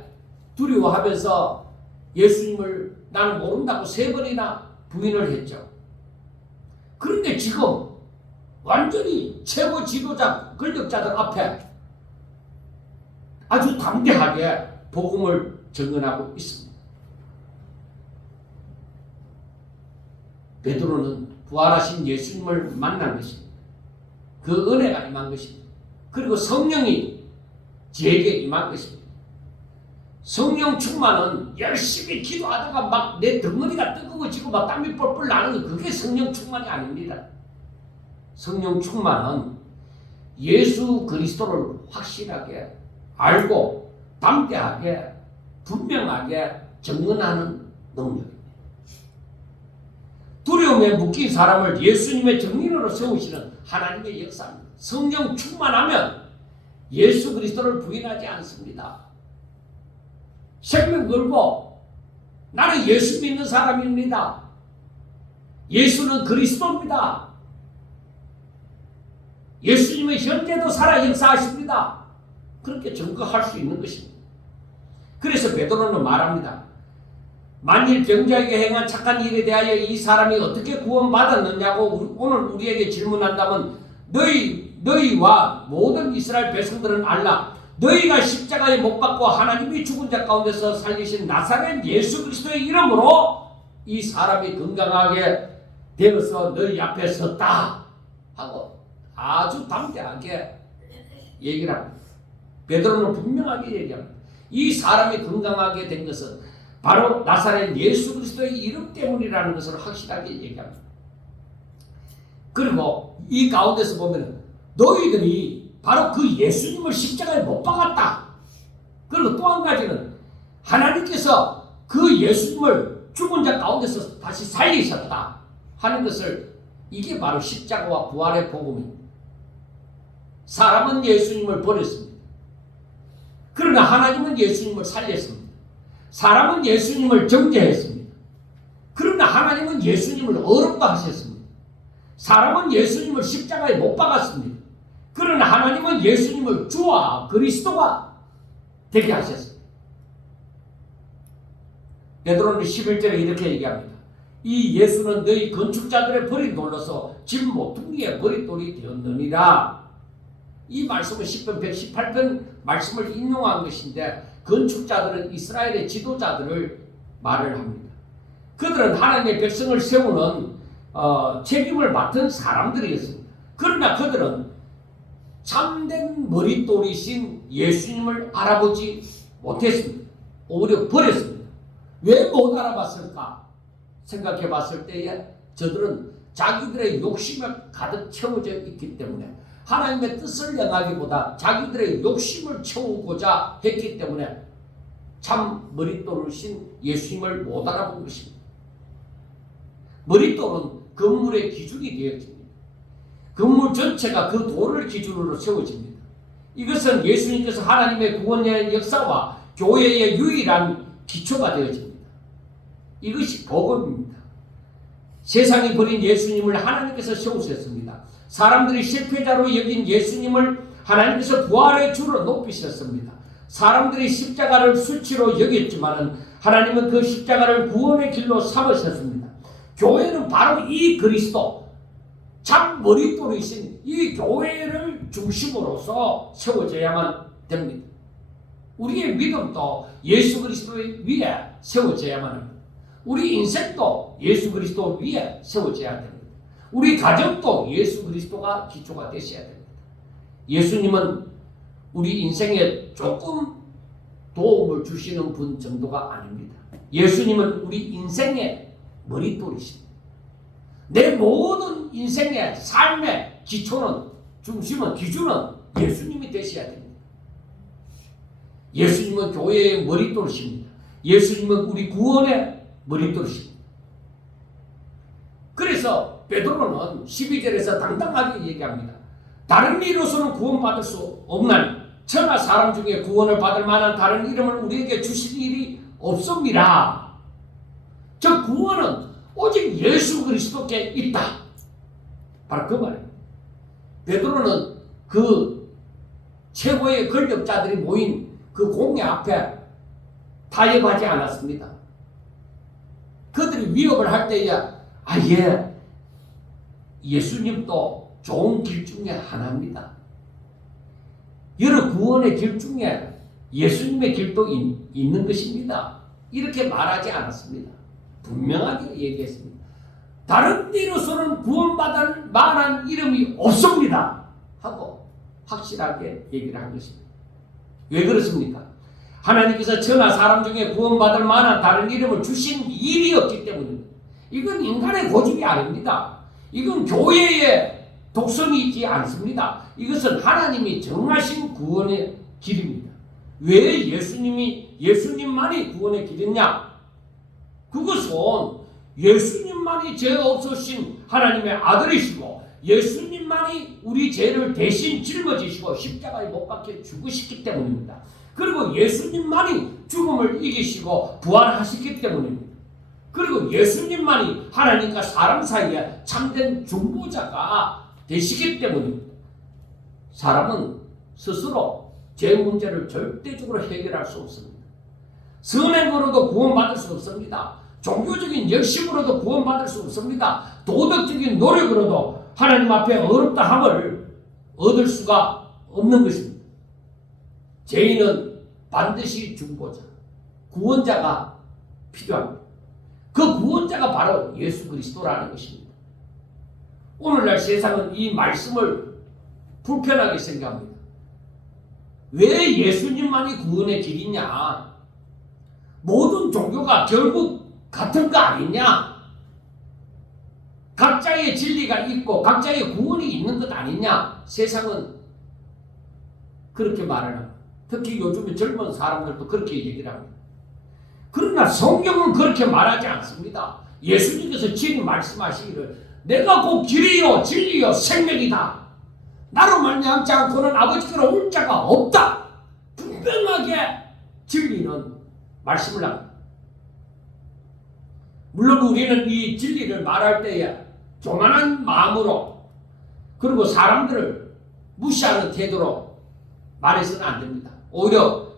두려워하면서 예수님을 나는 모른다고 3번이나 부인을 했죠. 그런데 지금 완전히 최고 지도자 권력자들 앞에 아주 담대하게 복음을 증언하고 있습니다. 베드로는 부활하신 예수님을 만난 것입니다. 그 은혜가 임한 것입니다. 그리고 성령이 제게 임한 것입니다. 성령 충만은 열심히 기도하다가 막 내 덩어리가 뜨거워지고 막 땀이 뻘뻘 나는 거, 그게 성령 충만이 아닙니다. 성령 충만은 예수 그리스도를 확실하게 알고 담대하게 분명하게 증언하는 능력입니다. 두려움에 묶인 사람을 예수님의 정인으로 세우시는 하나님의 역사입니다. 성령 충만하면 예수 그리스도를 부인하지 않습니다. 생명 걸고 나는 예수 믿는 사람입니다. 예수는 그리스도입니다. 예수님은 현재도 살아 역사하십니다. 그렇게 증거할 수 있는 것입니다. 그래서 베드로는 말합니다. 만일 병자에게 행한 착한 일에 대하여 이 사람이 어떻게 구원받았느냐고 오늘 우리에게 질문한다면 너희와 모든 이스라엘 백성들은 알라. 너희가 십자가에 못 박고 하나님이 죽은 자 가운데서 살리신 나사렛 예수 그리스도의 이름으로 이 사람이 건강하게 되어서 너희 앞에 섰다 하고 아주 담대하게 얘기를 합니다. 베드로는 분명하게 얘기합니다. 이 사람이 건강하게 된 것은 바로 나사렛 예수 그리스도의 이름 때문이라는 것을 확실하게 얘기합니다. 그리고 이 가운데서 보면 너희들이 바로 그 예수님을 십자가에 못 박았다. 그리고 또 한 가지는 하나님께서 그 예수님을 죽은 자 가운데서 다시 살리셨다 하는 것을, 이게 바로 십자가와 부활의 복음입니다. 사람은 예수님을 버렸습니다. 그러나 하나님은 예수님을 살렸습니다. 사람은 예수님을 정죄했습니다. 그러나 하나님은 예수님을 어렵다 하셨습니다. 사람은 예수님을 십자가에 못 박았습니다. 그러나 하나님은 예수님을 주와 그리스도가 되게 하셨습니다. 베드로는 11절에 이렇게 얘기합니다. 이 예수는 너희 건축자들의 버린 돌로서 집 모퉁이의 버릿돌이 되었느니라. 이 말씀은 10편 118편 말씀을 인용한 것인데, 건축자들은 이스라엘의 지도자들을 말을 합니다. 그들은 하나님의 백성을 세우는 책임을 맡은 사람들이었습니다. 그러나 그들은 참된 머릿돌이신 예수님을 알아보지 못했습니다. 오히려 버렸습니다. 왜 못 알아봤을까 생각해 봤을 때에 저들은 자기들의 욕심에 가득 채워져 있기 때문에, 하나님의 뜻을 행하기보다 자기들의 욕심을 채우고자 했기 때문에 참 머릿돌이신 예수님을 못 알아본 것입니다. 머릿돌은 건물의 기준이 되어집니다. 건물 전체가 그 돌을 기준으로 세워집니다. 이것은 예수님께서 하나님의 구원의 역사와 교회의 유일한 기초가 되어집니다. 이것이 복음입니다. 세상이 버린 예수님을 하나님께서 세우셨습니다. 사람들이 실패자로 여긴 예수님을 하나님께서 부활의 주로 높이셨습니다. 사람들이 십자가를 수치로 여겼지만 하나님은 그 십자가를 구원의 길로 삼으셨습니다. 교회는 바로 이 그리스도, 참 머릿돌이신 이 교회를 중심으로서 세워져야만 됩니다. 우리의 믿음도 예수 그리스도 위에 세워져야만 합니다. 우리 인생도 예수 그리스도 위에 세워져야 됩니다. 우리 가정도 예수 그리스도가 기초가 되셔야 됩니다. 예수님은 우리 인생에 조금 도움을 주시는 분 정도가 아닙니다. 예수님은 우리 인생의 머릿돌이십니다. 내 모든 인생의 삶의 기초는, 중심은, 기준은 예수님이 되셔야 됩니다. 예수님은 교회의 머릿돌이십니다. 예수님은 우리 구원의 머릿돌이십니다. 그래서 베드로는 12절에서 당당하게 얘기합니다. 다른 이로서는 구원받을 수 없나니 천하 사람 중에 구원을 받을 만한 다른 이름을 우리에게 주신 일이 없습니다. 저 구원은 오직 예수 그리스도께 있다. 바로 그 말입니다. 베드로는 그 최고의 권력자들이 모인 그 공회 앞에 타협하지 않았습니다. 그들이 위협을 할 때에 예수님도 좋은 길 중에 하나입니다. 여러 구원의 길 중에 예수님의 길도 있는 것입니다. 이렇게 말하지 않았습니다. 분명하게 얘기했습니다. 다른 이로서는 구원받을 만한 이름이 없습니다 하고 확실하게 얘기를 한 것입니다. 왜 그렇습니까? 하나님께서 천하 사람 중에 구원받을 만한 다른 이름을 주신 일이 없기 때문입니다. 이건 인간의 고집이 아닙니다. 이건 교회의 독성이지 않습니다. 이것은 하나님이 정하신 구원의 길입니다. 왜 예수님만이 구원의 길이냐? 그것은 예수님만이 죄 없으신 하나님의 아들이시고, 예수님만이 우리 죄를 대신 짊어지시고 십자가에 못 박혀 죽으셨기 때문입니다. 그리고 예수님만이 죽음을 이기시고 부활하셨기 때문입니다. 그리고 예수님만이 하나님과 사람 사이에 참된 중보자가 되시기 때문입니다. 사람은 스스로 죄 문제를 절대적으로 해결할 수 없습니다. 선행으로도 구원받을 수 없습니다. 종교적인 열심으로도 구원받을 수 없습니다. 도덕적인 노력으로도 하나님 앞에 어렵다 함을 얻을 수가 없는 것입니다. 죄인은 반드시 중보자, 구원자가 필요합니다. 그 구원자가 바로 예수 그리스도라는 것입니다. 오늘날 세상은 이 말씀을 불편하게 생각합니다. 왜 예수님만이 구원의 길이냐? 모든 종교가 결국 같은 거 아니냐? 각자의 진리가 있고 각자의 구원이 있는 것 아니냐? 세상은 그렇게 말을 합니다. 특히 요즘에 젊은 사람들도 그렇게 얘기를 합니다. 그러나 성경은 그렇게 말하지 않습니다. 예수님께서 친히 말씀하시기를 내가 곧 길이요 진리요 생명이다. 나로 말미암지 않고는 아버지께로 올 자가 없다. 분명하게 진리는 말씀을 합니다. 물론 우리는 이 진리를 말할 때에 교만한 마음으로 그리고 사람들을 무시하는 태도로 말해서는 안 됩니다. 오히려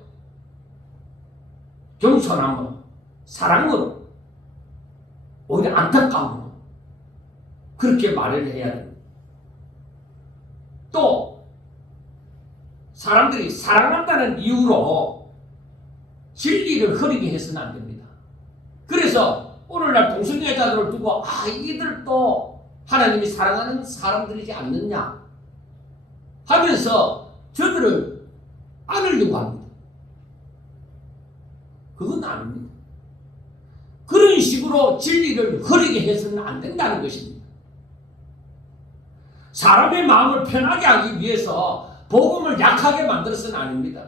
겸손함으로 사랑으로 오히려 안타까움으로 그렇게 말을 해야 됩니다. 또 사람들이 사랑한다는 이유로 진리를 흐리게 해서는 안 됩니다. 그래서 오늘날 동성애자들을 두고 이들도 하나님이 사랑하는 사람들이지 않느냐 하면서 저들을 안으려고 합니다. 그건 아닙니다. 그런 식으로 진리를 흐리게 해서는 안 된다는 것입니다. 사람의 마음을 편하게 하기 위해서 복음을 약하게 만들어서는 아닙니다.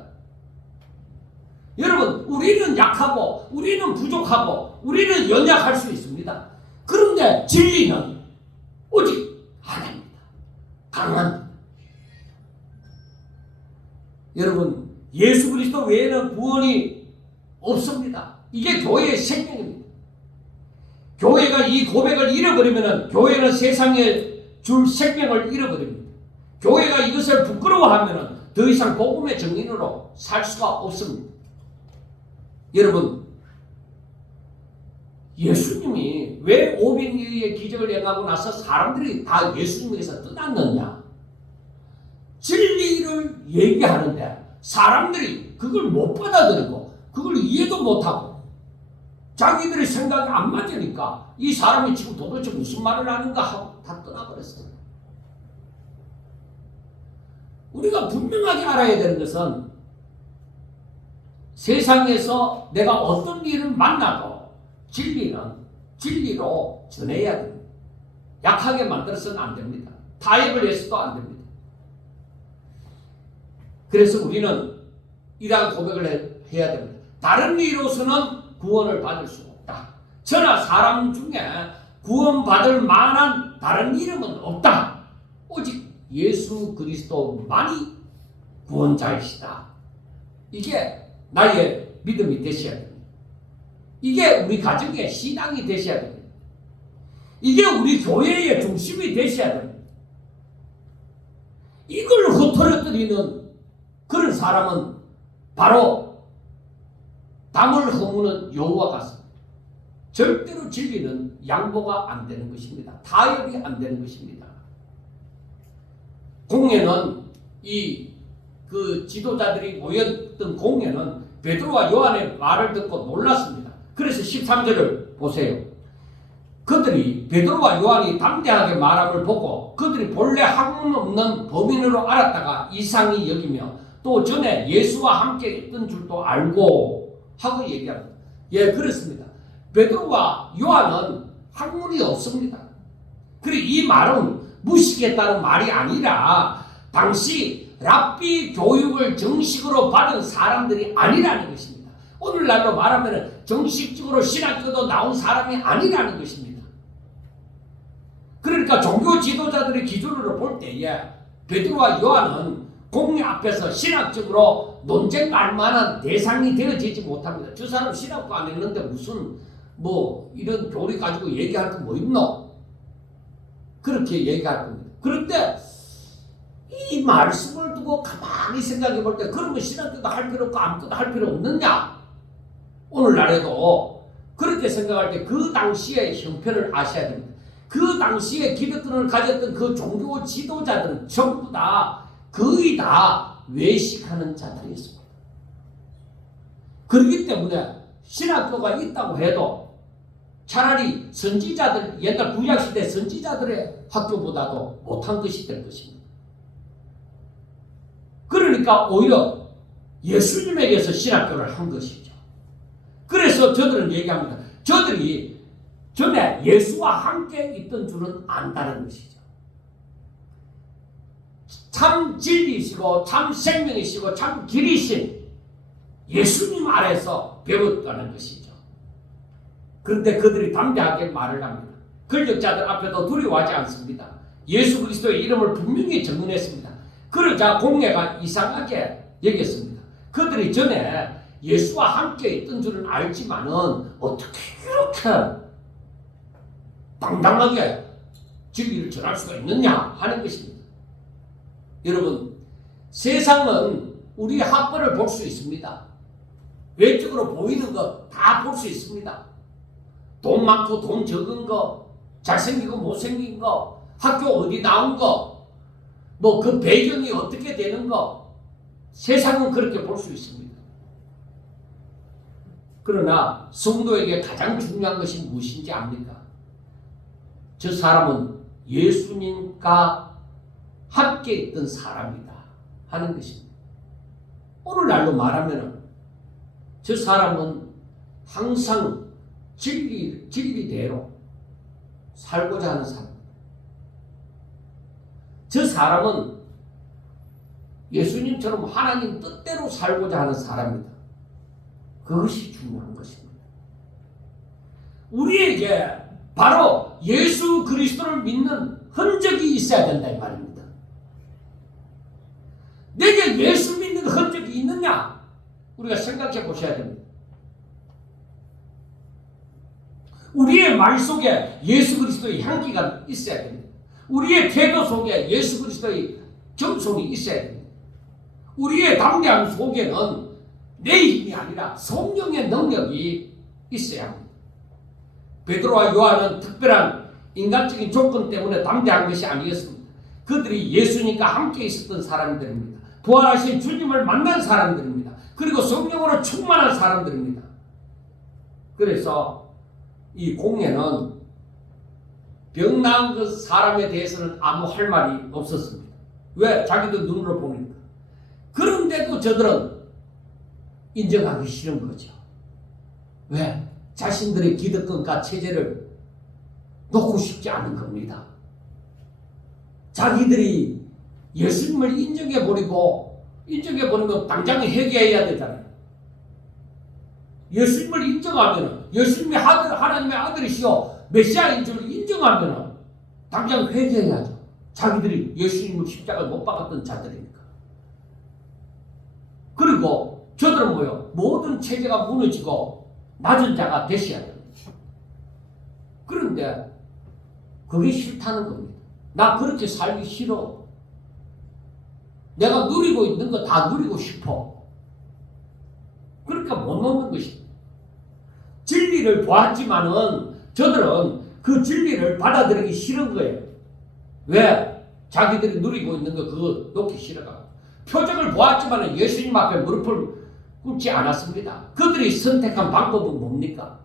여러분, 우리는 약하고 우리는 부족하고 우리는 연약할 수 있습니다. 그런데 진리는 오직 하나입니다. 강합니다. 여러분, 예수 그리스도 외에는 구원이 없습니다. 이게 교회의 생명입니다. 교회가 이 고백을 잃어버리면 교회는 세상에 줄 생명을 잃어버립니다. 교회가 이것을 부끄러워하면 더 이상 복음의 증인으로 살 수가 없습니다. 여러분, 예수님이 왜 오병이어의 기적을 행하고 나서 사람들이 다 예수님에게서 떠났느냐? 진리를 얘기하는데 사람들이 그걸 못 받아들이고 그걸 이해도 못하고 자기들의 생각이 안 맞으니까 이 사람이 지금 도대체 무슨 말을 하는가 하고 다 떠나버렸어요. 우리가 분명하게 알아야 되는 것은 세상에서 내가 어떤 일을 만나도 진리는 진리로 전해야 됩니다. 약하게 만들어서는 안 됩니다. 타협을 해서도 안 됩니다. 그래서 우리는 이러한 고백을 해야 됩니다. 다른 이로서는 구원을 받을 수 없다. 저나 사람 중에 구원받을 만한 다른 이름은 없다. 오직 예수 그리스도만이 구원자이시다. 이게 나의 믿음이 되셔야 됩니다. 이게 우리 가정의 신앙이 되셔야 됩니다. 이게 우리 교회의 중심이 되셔야 됩니다. 이걸 흐트러뜨리는 그런 사람은 바로 담을 허무는 여우와 같습니다. 절대로 진리는 양보가 안 되는 것입니다. 타협이 안 되는 것입니다. 공회는 그 지도자들이 모였던 공회는 베드로와 요한의 말을 듣고 놀랐습니다. 그래서 13절을 보세요. 그들이 베드로와 요한이 담대하게 말함을 보고 그들이 본래 학문 없는 범인으로 알았다가 이상히 여기며 또 전에 예수와 함께 있던 줄도 알고 하고 얘기합니다. 예, 그렇습니다. 베드로와 요한은 학문이 없습니다. 그리고 이 말은 무식했다는 말이 아니라 당시 랍비 교육을 정식으로 받은 사람들이 아니라는 것입니다. 오늘날로 말하면 정식적으로 신학교도 나온 사람이 아니라는 것입니다. 그러니까 종교 지도자들의 기준으로 볼 때에 베드로와 요한은 공회 앞에서 신학적으로 논쟁할 만한 대상이 되어지지 못합니다. 저 사람 신학도 안 했는데 무슨 이런 교리 가지고 얘기할 거 뭐 있노? 그렇게 얘기할 겁니다. 그런데 이 말씀을 두고 가만히 생각해 볼 때 그러면 신학교도 할 필요 없고 아무것도 할 필요 없느냐? 오늘날에도 그렇게 생각할 때 그 당시의 형편을 아셔야 됩니다. 그 당시에 기득권을 가졌던 그 종교 지도자들은 전부 다 거의 다 외식하는 자들이었습니다. 그렇기 때문에 신학교가 있다고 해도 차라리 선지자들, 옛날 구약시대 선지자들의 학교보다도 못한 것이 될 것입니다. 그러니까 오히려 예수님에게서 신학교를 한 것이죠. 그래서 저들은 얘기합니다. 저들이 전에 예수와 함께 있던 줄은 안다는 것이죠. 참 진리이시고 참 생명이시고 참 길이신 예수님 아래서 배웠다는 것이죠. 그런데 그들이 담대하게 말을 합니다. 권력자들 앞에도 두려워하지 않습니다. 예수 그리스도의 이름을 분명히 증언했습니다. 그러자 공회가 이상하게 여겼습니다. 그들이 전에 예수와 함께 있던 줄은 알지만은 어떻게 이렇게 당당하게 진리를 전할 수가 있느냐 하는 것입니다. 여러분, 세상은 우리 학벌을 볼 수 있습니다. 외적으로 보이는 거 다 볼 수 있습니다. 돈 많고 돈 적은 거, 잘생기고 못생긴 거, 학교 어디 나온 거, 뭐 그 배경이 어떻게 되는 거, 세상은 그렇게 볼 수 있습니다. 그러나 성도에게 가장 중요한 것이 무엇인지 압니까? 저 사람은 예수님과 함께 있던 사람이다 하는 것입니다. 오늘날로 말하면 저 사람은 항상 진리대로 살고자 하는 사람. 저 사람은 예수님처럼 하나님 뜻대로 살고자 하는 사람이다. 그것이 중요한 것입니다. 우리에게 바로 예수 그리스도를 믿는 흔적이 있어야 된다 이 말입니다. 내게 예수 믿는 흔적이 있느냐? 우리가 생각해 보셔야 됩니다. 우리의 말 속에 예수 그리스도의 향기가 있어야 됩니다. 우리의 태도 속에 예수 그리스도의 정성이 있어야 됩니다. 우리의 담대함 속에는 내 힘이 아니라 성령의 능력이 있어야 합니다. 베드로와 요한은 특별한 인간적인 조건 때문에 담대한 것이 아니었습니다. 그들이 예수님과 함께 있었던 사람들입니다. 부활하신 주님을 만난 사람들입니다. 그리고 성령으로 충만한 사람들입니다. 그래서 이 공예는 병 나은 그 사람에 대해서는 아무 할 말이 없었습니다. 왜? 자기도 눈으로 보니까. 그런데도 저들은 인정하기 싫은 거죠. 왜? 자신들의 기득권과 체제를 놓고 싶지 않은 겁니다. 자기들이 예수님을 인정해버리면 당장 회개해야 되잖아요. 예수님을 인정하면 예수님이 하나님의 아들이시오 메시아인 줄 인정하면 당장 회개해야죠. 자기들이 예수님을 십자가에 못 박았던 자들이니까. 그리고 저들은 뭐요? 모든 체제가 무너지고 낮은 자가 되셔야 됩니다. 그런데 그게 싫다는 겁니다. 나 그렇게 살기 싫어. 내가 누리고 있는 거 다 누리고 싶어. 그러니까 못 놓는 것입니다. 진리를 보았지만은 저들은 그 진리를 받아들이기 싫은 거예요. 왜? 자기들이 누리고 있는 거 그거 놓기 싫어가. 표적을 보았지만은 예수님 앞에 무릎을 꿇지 않았습니다. 그들이 선택한 방법은 뭡니까?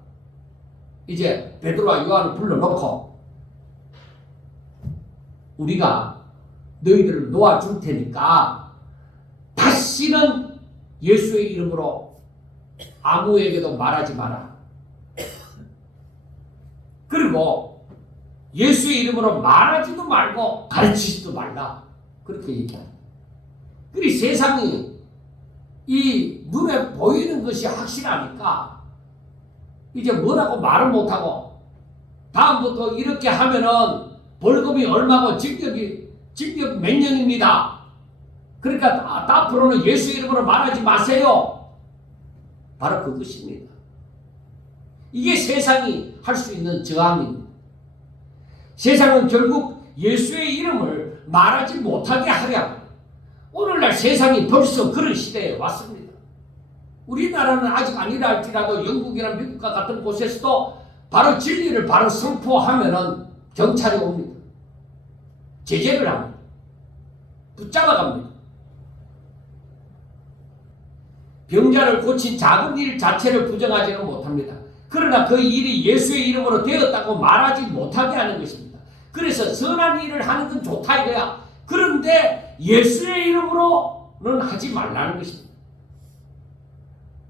이제 베드로와 요한을 불러놓고 우리가 너희들을 놓아줄 테니까 다시는 예수의 이름으로 아무에게도 말하지 마라. 그리고 예수의 이름으로 말하지도 말고 가르치지도 말라. 그렇게 얘기합니다. 그리고 세상이 이 눈에 보이는 것이 확실하니까 이제 뭐라고 말을 못하고 다음부터 이렇게 하면은 벌금이 얼마고 징역 몇 년입니다. 그러니까 앞으로는 예수 이름으로 말하지 마세요. 바로 그것입니다. 이게 세상이 할 수 있는 저항입니다. 세상은 결국 예수의 이름을 말하지 못하게 하려 오늘날 세상이 벌써 그런 시대에 왔습니다. 우리나라는 아직 아니라 할지라도 영국이나 미국과 같은 곳에서도 바로 진리를 바로 선포하면은 경찰이 옵니다. 제재를 합니다. 붙잡아갑니다. 병자를 고친 작은 일 자체를 부정하지는 못합니다. 그러나 그 일이 예수의 이름으로 되었다고 말하지 못하게 하는 것입니다. 그래서 선한 일을 하는 건 좋다 이거야. 그런데 예수의 이름으로는 하지 말라는 것입니다.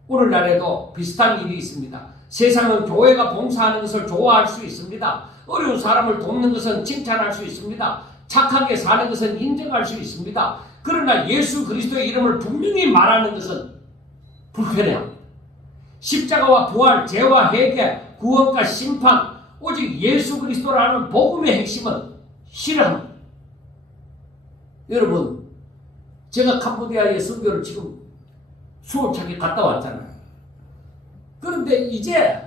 오늘날에도 비슷한 일이 있습니다. 세상은 교회가 봉사하는 것을 좋아할 수 있습니다. 어려운 사람을 돕는 것은 칭찬할 수 있습니다. 착하게 사는 것은 인정할 수 있습니다. 그러나 예수 그리스도의 이름을 분명히 말하는 것은 불편해합니다. 십자가와 부활, 죄와 회개, 구원과 심판, 오직 예수 그리스도라는 복음의 핵심은 싫어합니다. 여러분, 제가 캄보디아에 선교를 지금 수월차게 갔다 왔잖아요. 그런데 이제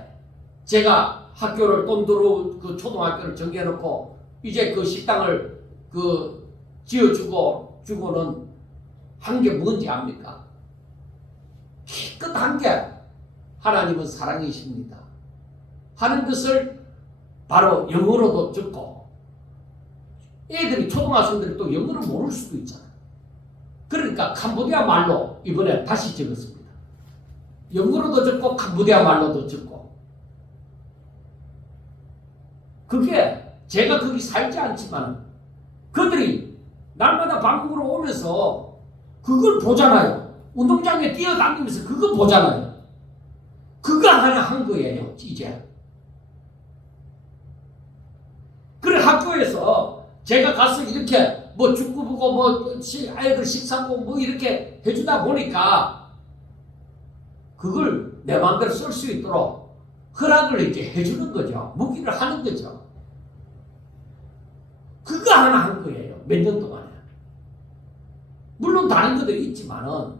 제가 학교를 돈으로 그 초등학교를 정해놓고 이제 그 식당을 지어주고는 한 게 뭔지 압니까? 기껏한 게 하나님은 사랑이십니다 하는 것을 바로 영어로도 적고, 애들이 초등학생들이 또 영어를 모를 수도 있잖아요. 그러니까 캄보디아 말로 이번에 다시 적었습니다. 영어로도 적고 캄보디아 말로도 적고. 그게 제가 거기 살지 않지만 그들이 날마다 방콕으로 오면서 그걸 보잖아요. 운동장에 뛰어다니면서 그거 보잖아요. 그거 하나 한 거예요, 이제. 그래, 학교에서 제가 가서 이렇게 뭐 축구 보고 뭐 아이들 식사 보고 뭐 이렇게 해주다 보니까 그걸 내 마음대로 쓸 수 있도록 허락을 이제 해주는 거죠. 무기를 하는 거죠. 그거 하나 한 거예요, 몇 년 동안에. 물론 다른 것도 있지만은,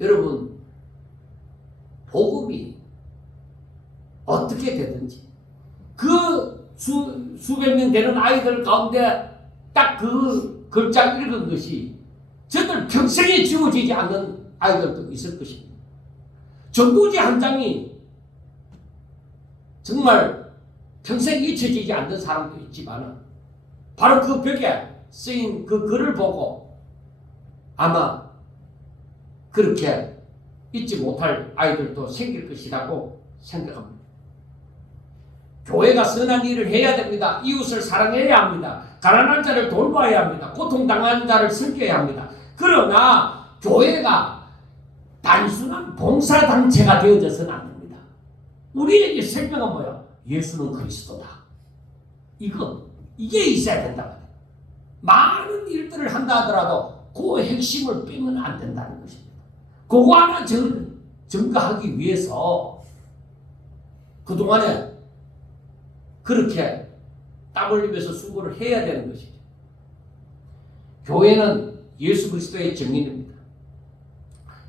여러분, 복음이 어떻게 되든지 그 수백 명 되는 아이들 가운데 딱 그 글자 읽은 것이 저들 평생에 지워지지 않는 아이들도 있을 것입니다. 전도지 한 장이 정말 평생 잊혀지지 않는 사람도 있지만 바로 그 벽에 쓰인 그 글을 보고 아마 그렇게 잊지 못할 아이들도 생길 것이라고 생각합니다. 교회가 선한 일을 해야 됩니다. 이웃을 사랑해야 합니다. 가난한 자를 돌봐야 합니다. 고통당하는 자를 섬겨야 합니다. 그러나 교회가 단순한 봉사단체가 되어져서는 안 됩니다. 우리에게 생명은 뭐예요? 예수는 그리스도다. 이게 있어야 된다 말이에요. 많은 일들을 한다 하더라도 그 핵심을 빼면 안 된다는 것입니다. 그거 하나 증거하기 위해서 그동안에 그렇게 땀 흘리면서 수고를 해야 되는 것이죠. 교회는 예수 그리스도의 증인입니다.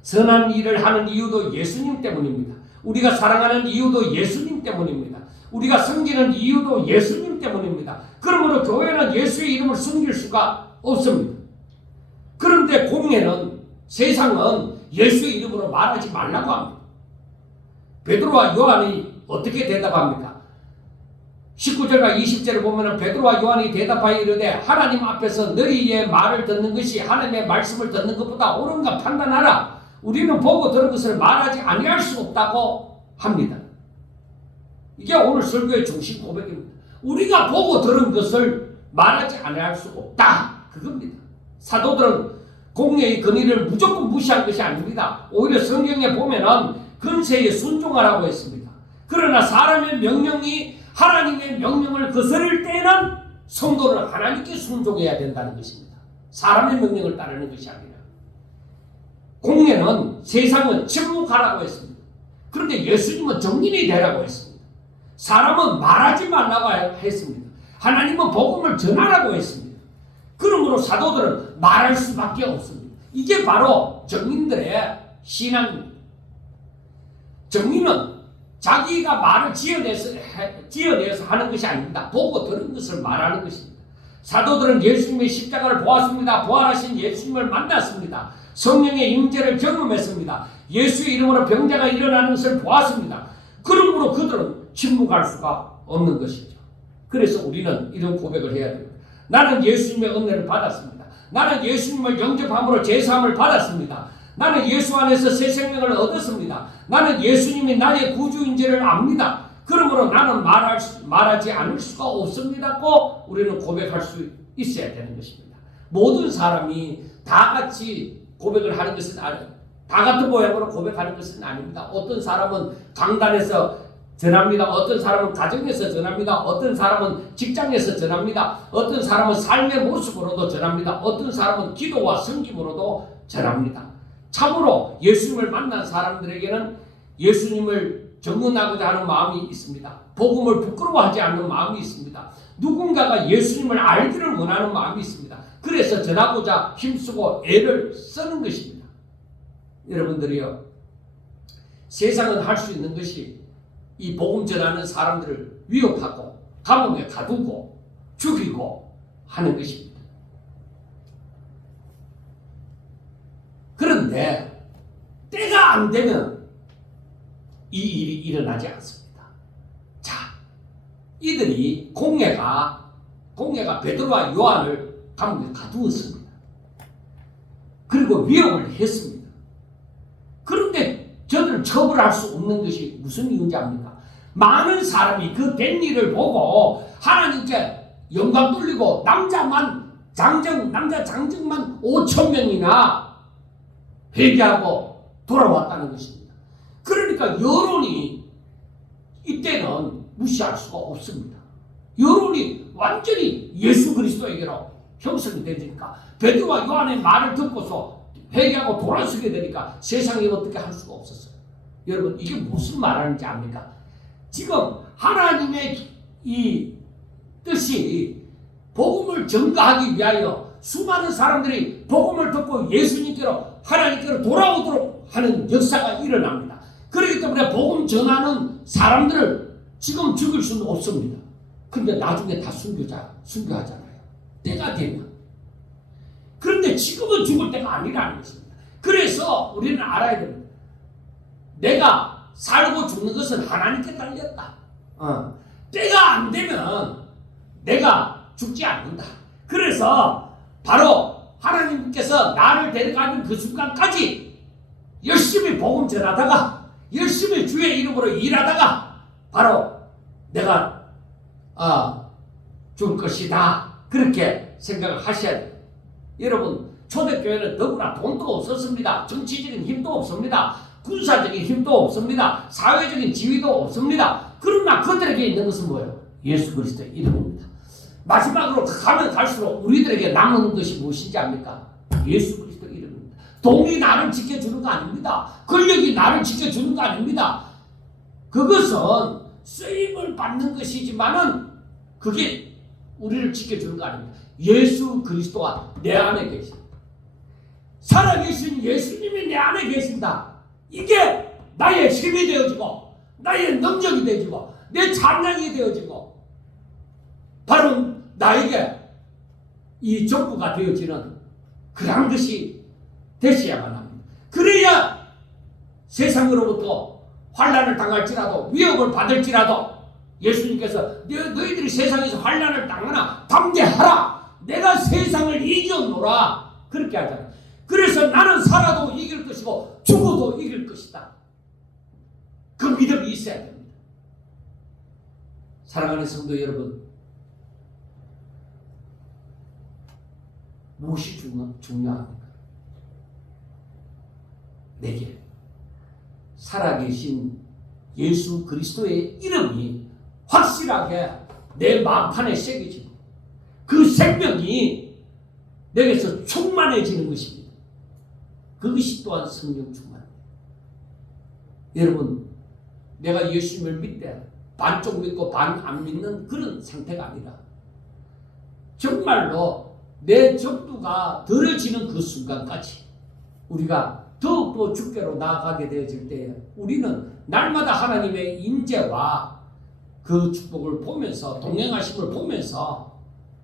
선한 일을 하는 이유도 예수님 때문입니다. 우리가 사랑하는 이유도 예수님 때문입니다. 우리가 섬기는 이유도 예수님 때문입니다. 그러므로 교회는 예수의 이름을 숨길 수가 없습니다. 그런데 공예는, 세상은 예수의 이름으로 말하지 말라고 합니다. 베드로와 요한이 어떻게 대답합니까? 19절과 20절을 보면 베드로와 요한이 대답하여 이르되 하나님 앞에서 너희의 말을 듣는 것이 하나님의 말씀을 듣는 것보다 옳은가 판단하라. 우리는 보고 들은 것을 말하지 아니할 수 없다고 합니다. 이게 오늘 설교의 중심 고백입니다. 우리가 보고 들은 것을 말하지 아니할 수 없다. 그겁니다. 사도들은 공예의 권위를 무조건 무시한 것이 아닙니다. 오히려 성경에 보면은 권세에 순종하라고 했습니다. 그러나 사람의 명령이 하나님의 명령을 거스를 때는 성도는 하나님께 순종해야 된다는 것입니다. 사람의 명령을 따르는 것이 아니라. 공예는, 세상은 침묵하라고 했습니다. 그런데 예수님은 정인이 되라고 했습니다. 사람은 말하지 말라고 했습니다. 하나님은 복음을 전하라고 했습니다. 그러므로 사도들은 말할 수밖에 없습니다. 이게 바로 정인들의 신앙입니다. 정인은 자기가 말을 지어내서 하는 것이 아닙니다. 보고 들은 것을 말하는 것입니다. 사도들은 예수님의 십자가를 보았습니다. 부활하신 예수님을 만났습니다. 성령의 임재를 경험했습니다. 예수의 이름으로 병자가 일어나는 것을 보았습니다. 그러므로 그들은 침묵할 수가 없는 것이죠. 그래서 우리는 이런 고백을 해야 됩니다. 나는 예수님의 은혜를 받았습니다. 나는 예수님을 영접함으로 제사함을 받았습니다. 나는 예수 안에서 새 생명을 얻었습니다. 나는 예수님이 나의 구주인지를 압니다. 그러므로 나는 말하지 않을 수가 없습니다고 우리는 고백할 수 있어야 되는 것입니다. 모든 사람이 다 같이 고백을 하는 것은 다 같은 모양으로 고백하는 것은 아닙니다. 어떤 사람은 강단에서 전합니다. 어떤 사람은 가정에서 전합니다. 어떤 사람은 직장에서 전합니다. 어떤 사람은 삶의 모습으로도 전합니다. 어떤 사람은 기도와 섬김으로도 전합니다. 참으로 예수님을 만난 사람들에게는 예수님을 증언하고자 하는 마음이 있습니다. 복음을 부끄러워하지 않는 마음이 있습니다. 누군가가 예수님을 알기를 원하는 마음이 있습니다. 그래서 전하고자 힘쓰고 애를 쓰는 것입니다. 여러분들이요, 세상은 할 수 있는 것이 이 복음 전하는 사람들을 위협하고 감옥에 가두고 죽이고 하는 것입니다. 그런데 때가 안 되면 이 일이 일어나지 않습니다. 자, 이들이 공회가 베드로와 요한을 감옥에 가두었습니다. 그리고 위협을 했습니다. 그런데 저들을 처벌할 수 없는 것이 무슨 이유인지 압니까? 많은 사람이 그 된 일을 보고 하나님께 영광 돌리고 남자 장정만 5,000명이나 회개하고 돌아왔다는 것입니다. 그러니까 여론이 이때는 무시할 수가 없습니다. 여론이 완전히 예수 그리스도에게로 형성이 되니까 베드로와 요한의 말을 듣고서 회개하고 돌아서게 되니까 세상에 어떻게 할 수가 없었어요. 여러분, 이게 무슨 말하는지 압니까? 지금 하나님의 이 뜻이 복음을 전가하기 위하여 수많은 사람들이 복음을 듣고 예수님께로 하나님께로 돌아오도록 하는 역사가 일어납니다. 그렇기 때문에 복음 전하는 사람들을 지금 죽일 수는 없습니다. 근데 나중에 다 순교하잖아요. 때가 되면. 그런데 지금은 죽을 때가 아니라는 것입니다. 그래서 우리는 알아야 됩니다. 내가 살고 죽는 것은 하나님께 달렸다. 때가 안 되면 내가 죽지 않는다. 그래서 바로 하나님께서 나를 데려가는 그 순간까지 열심히 복음 전하다가 열심히 주의 이름으로 일하다가 바로 내가 죽을 것이다. 그렇게 생각을 하셔야 돼요. 여러분, 초대교회는 너무나 돈도 없었습니다. 정치적인 힘도 없습니다. 군사적인 힘도 없습니다. 사회적인 지위도 없습니다. 그러나 그들에게 있는 것은 뭐예요? 예수 그리스도의 이름입니다. 마지막으로 가면 갈수록 우리들에게 남은 것이 무엇인지 압니까? 예수 그리스도의 이름입니다. 돈이 나를 지켜주는 거 아닙니다. 권력이 나를 지켜주는 거 아닙니다. 그것은 쓰임을 받는 것이지만은 그게 우리를 지켜주는 거 아닙니다. 예수 그리스도가 내 안에 계십니다. 살아계신 예수님이 내 안에 계신다. 이게 나의 힘이 되어지고 나의 능력이 되어지고 내 찬양이 되어지고 바로 나에게 이 전부가 되어지는 그런 것이 되셔야만 합니다. 그래야 세상으로부터 환난을 당할지라도 위협을 받을지라도 예수님께서 너희들이 세상에서 환난을 당하나 담대하라. 내가 세상을 이겨노라. 그렇게 하잖아요. 그래서 나는 살아도 이길 것이고 죽어도 이길 것이다. 그 믿음이 있어야 됩니다. 사랑하는 성도 여러분, 무엇이 중요합니까? 내게 살아계신 예수 그리스도의 이름이 확실하게 내 마음판에 새겨지고 그 생명이 내게서 충만해지는 것입니다. 그것이 또한 성령 충만입니다. 여러분, 내가 예수님을 믿되 반쪽 믿고 반 안 믿는 그런 상태가 아니라 정말로 내 적두가 덜어지는 그 순간까지 우리가 더욱더 주께로 나아가게 되어질 때에 우리는 날마다 하나님의 인재와 그 축복을 보면서 동행하심을 보면서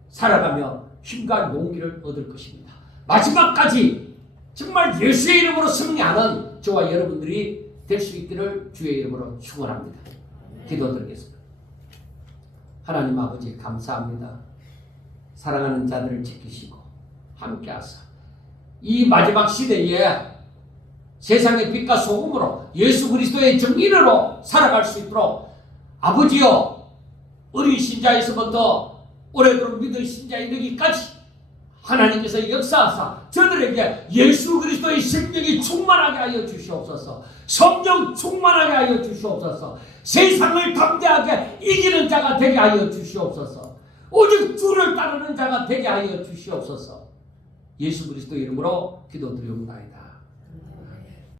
살아가며 힘과 용기를 얻을 것입니다. 마지막까지 정말 예수의 이름으로 승리하는 저와 여러분들이 될 수 있기를 주의 이름으로 축원합니다. 기도드리겠습니다. 하나님 아버지 감사합니다. 사랑하는 자들을 지키시고 함께하사 이 마지막 시대에 세상의 빛과 소금으로 예수 그리스도의 정의로 살아갈 수 있도록 아버지여 어린 신자에서부터 오래도록 믿은 신자에 이르기까지 하나님께서 역사하사 저들에게 예수 그리스도의 생명이 충만하게 하여 주시옵소서. 성령 충만하게 하여 주시옵소서. 세상을 담대하게 이기는 자가 되게 하여 주시옵소서. 오직 주를 따르는 자가 되게 하여 주시옵소서. 예수 그리스도 이름으로 기도드리옵나이다.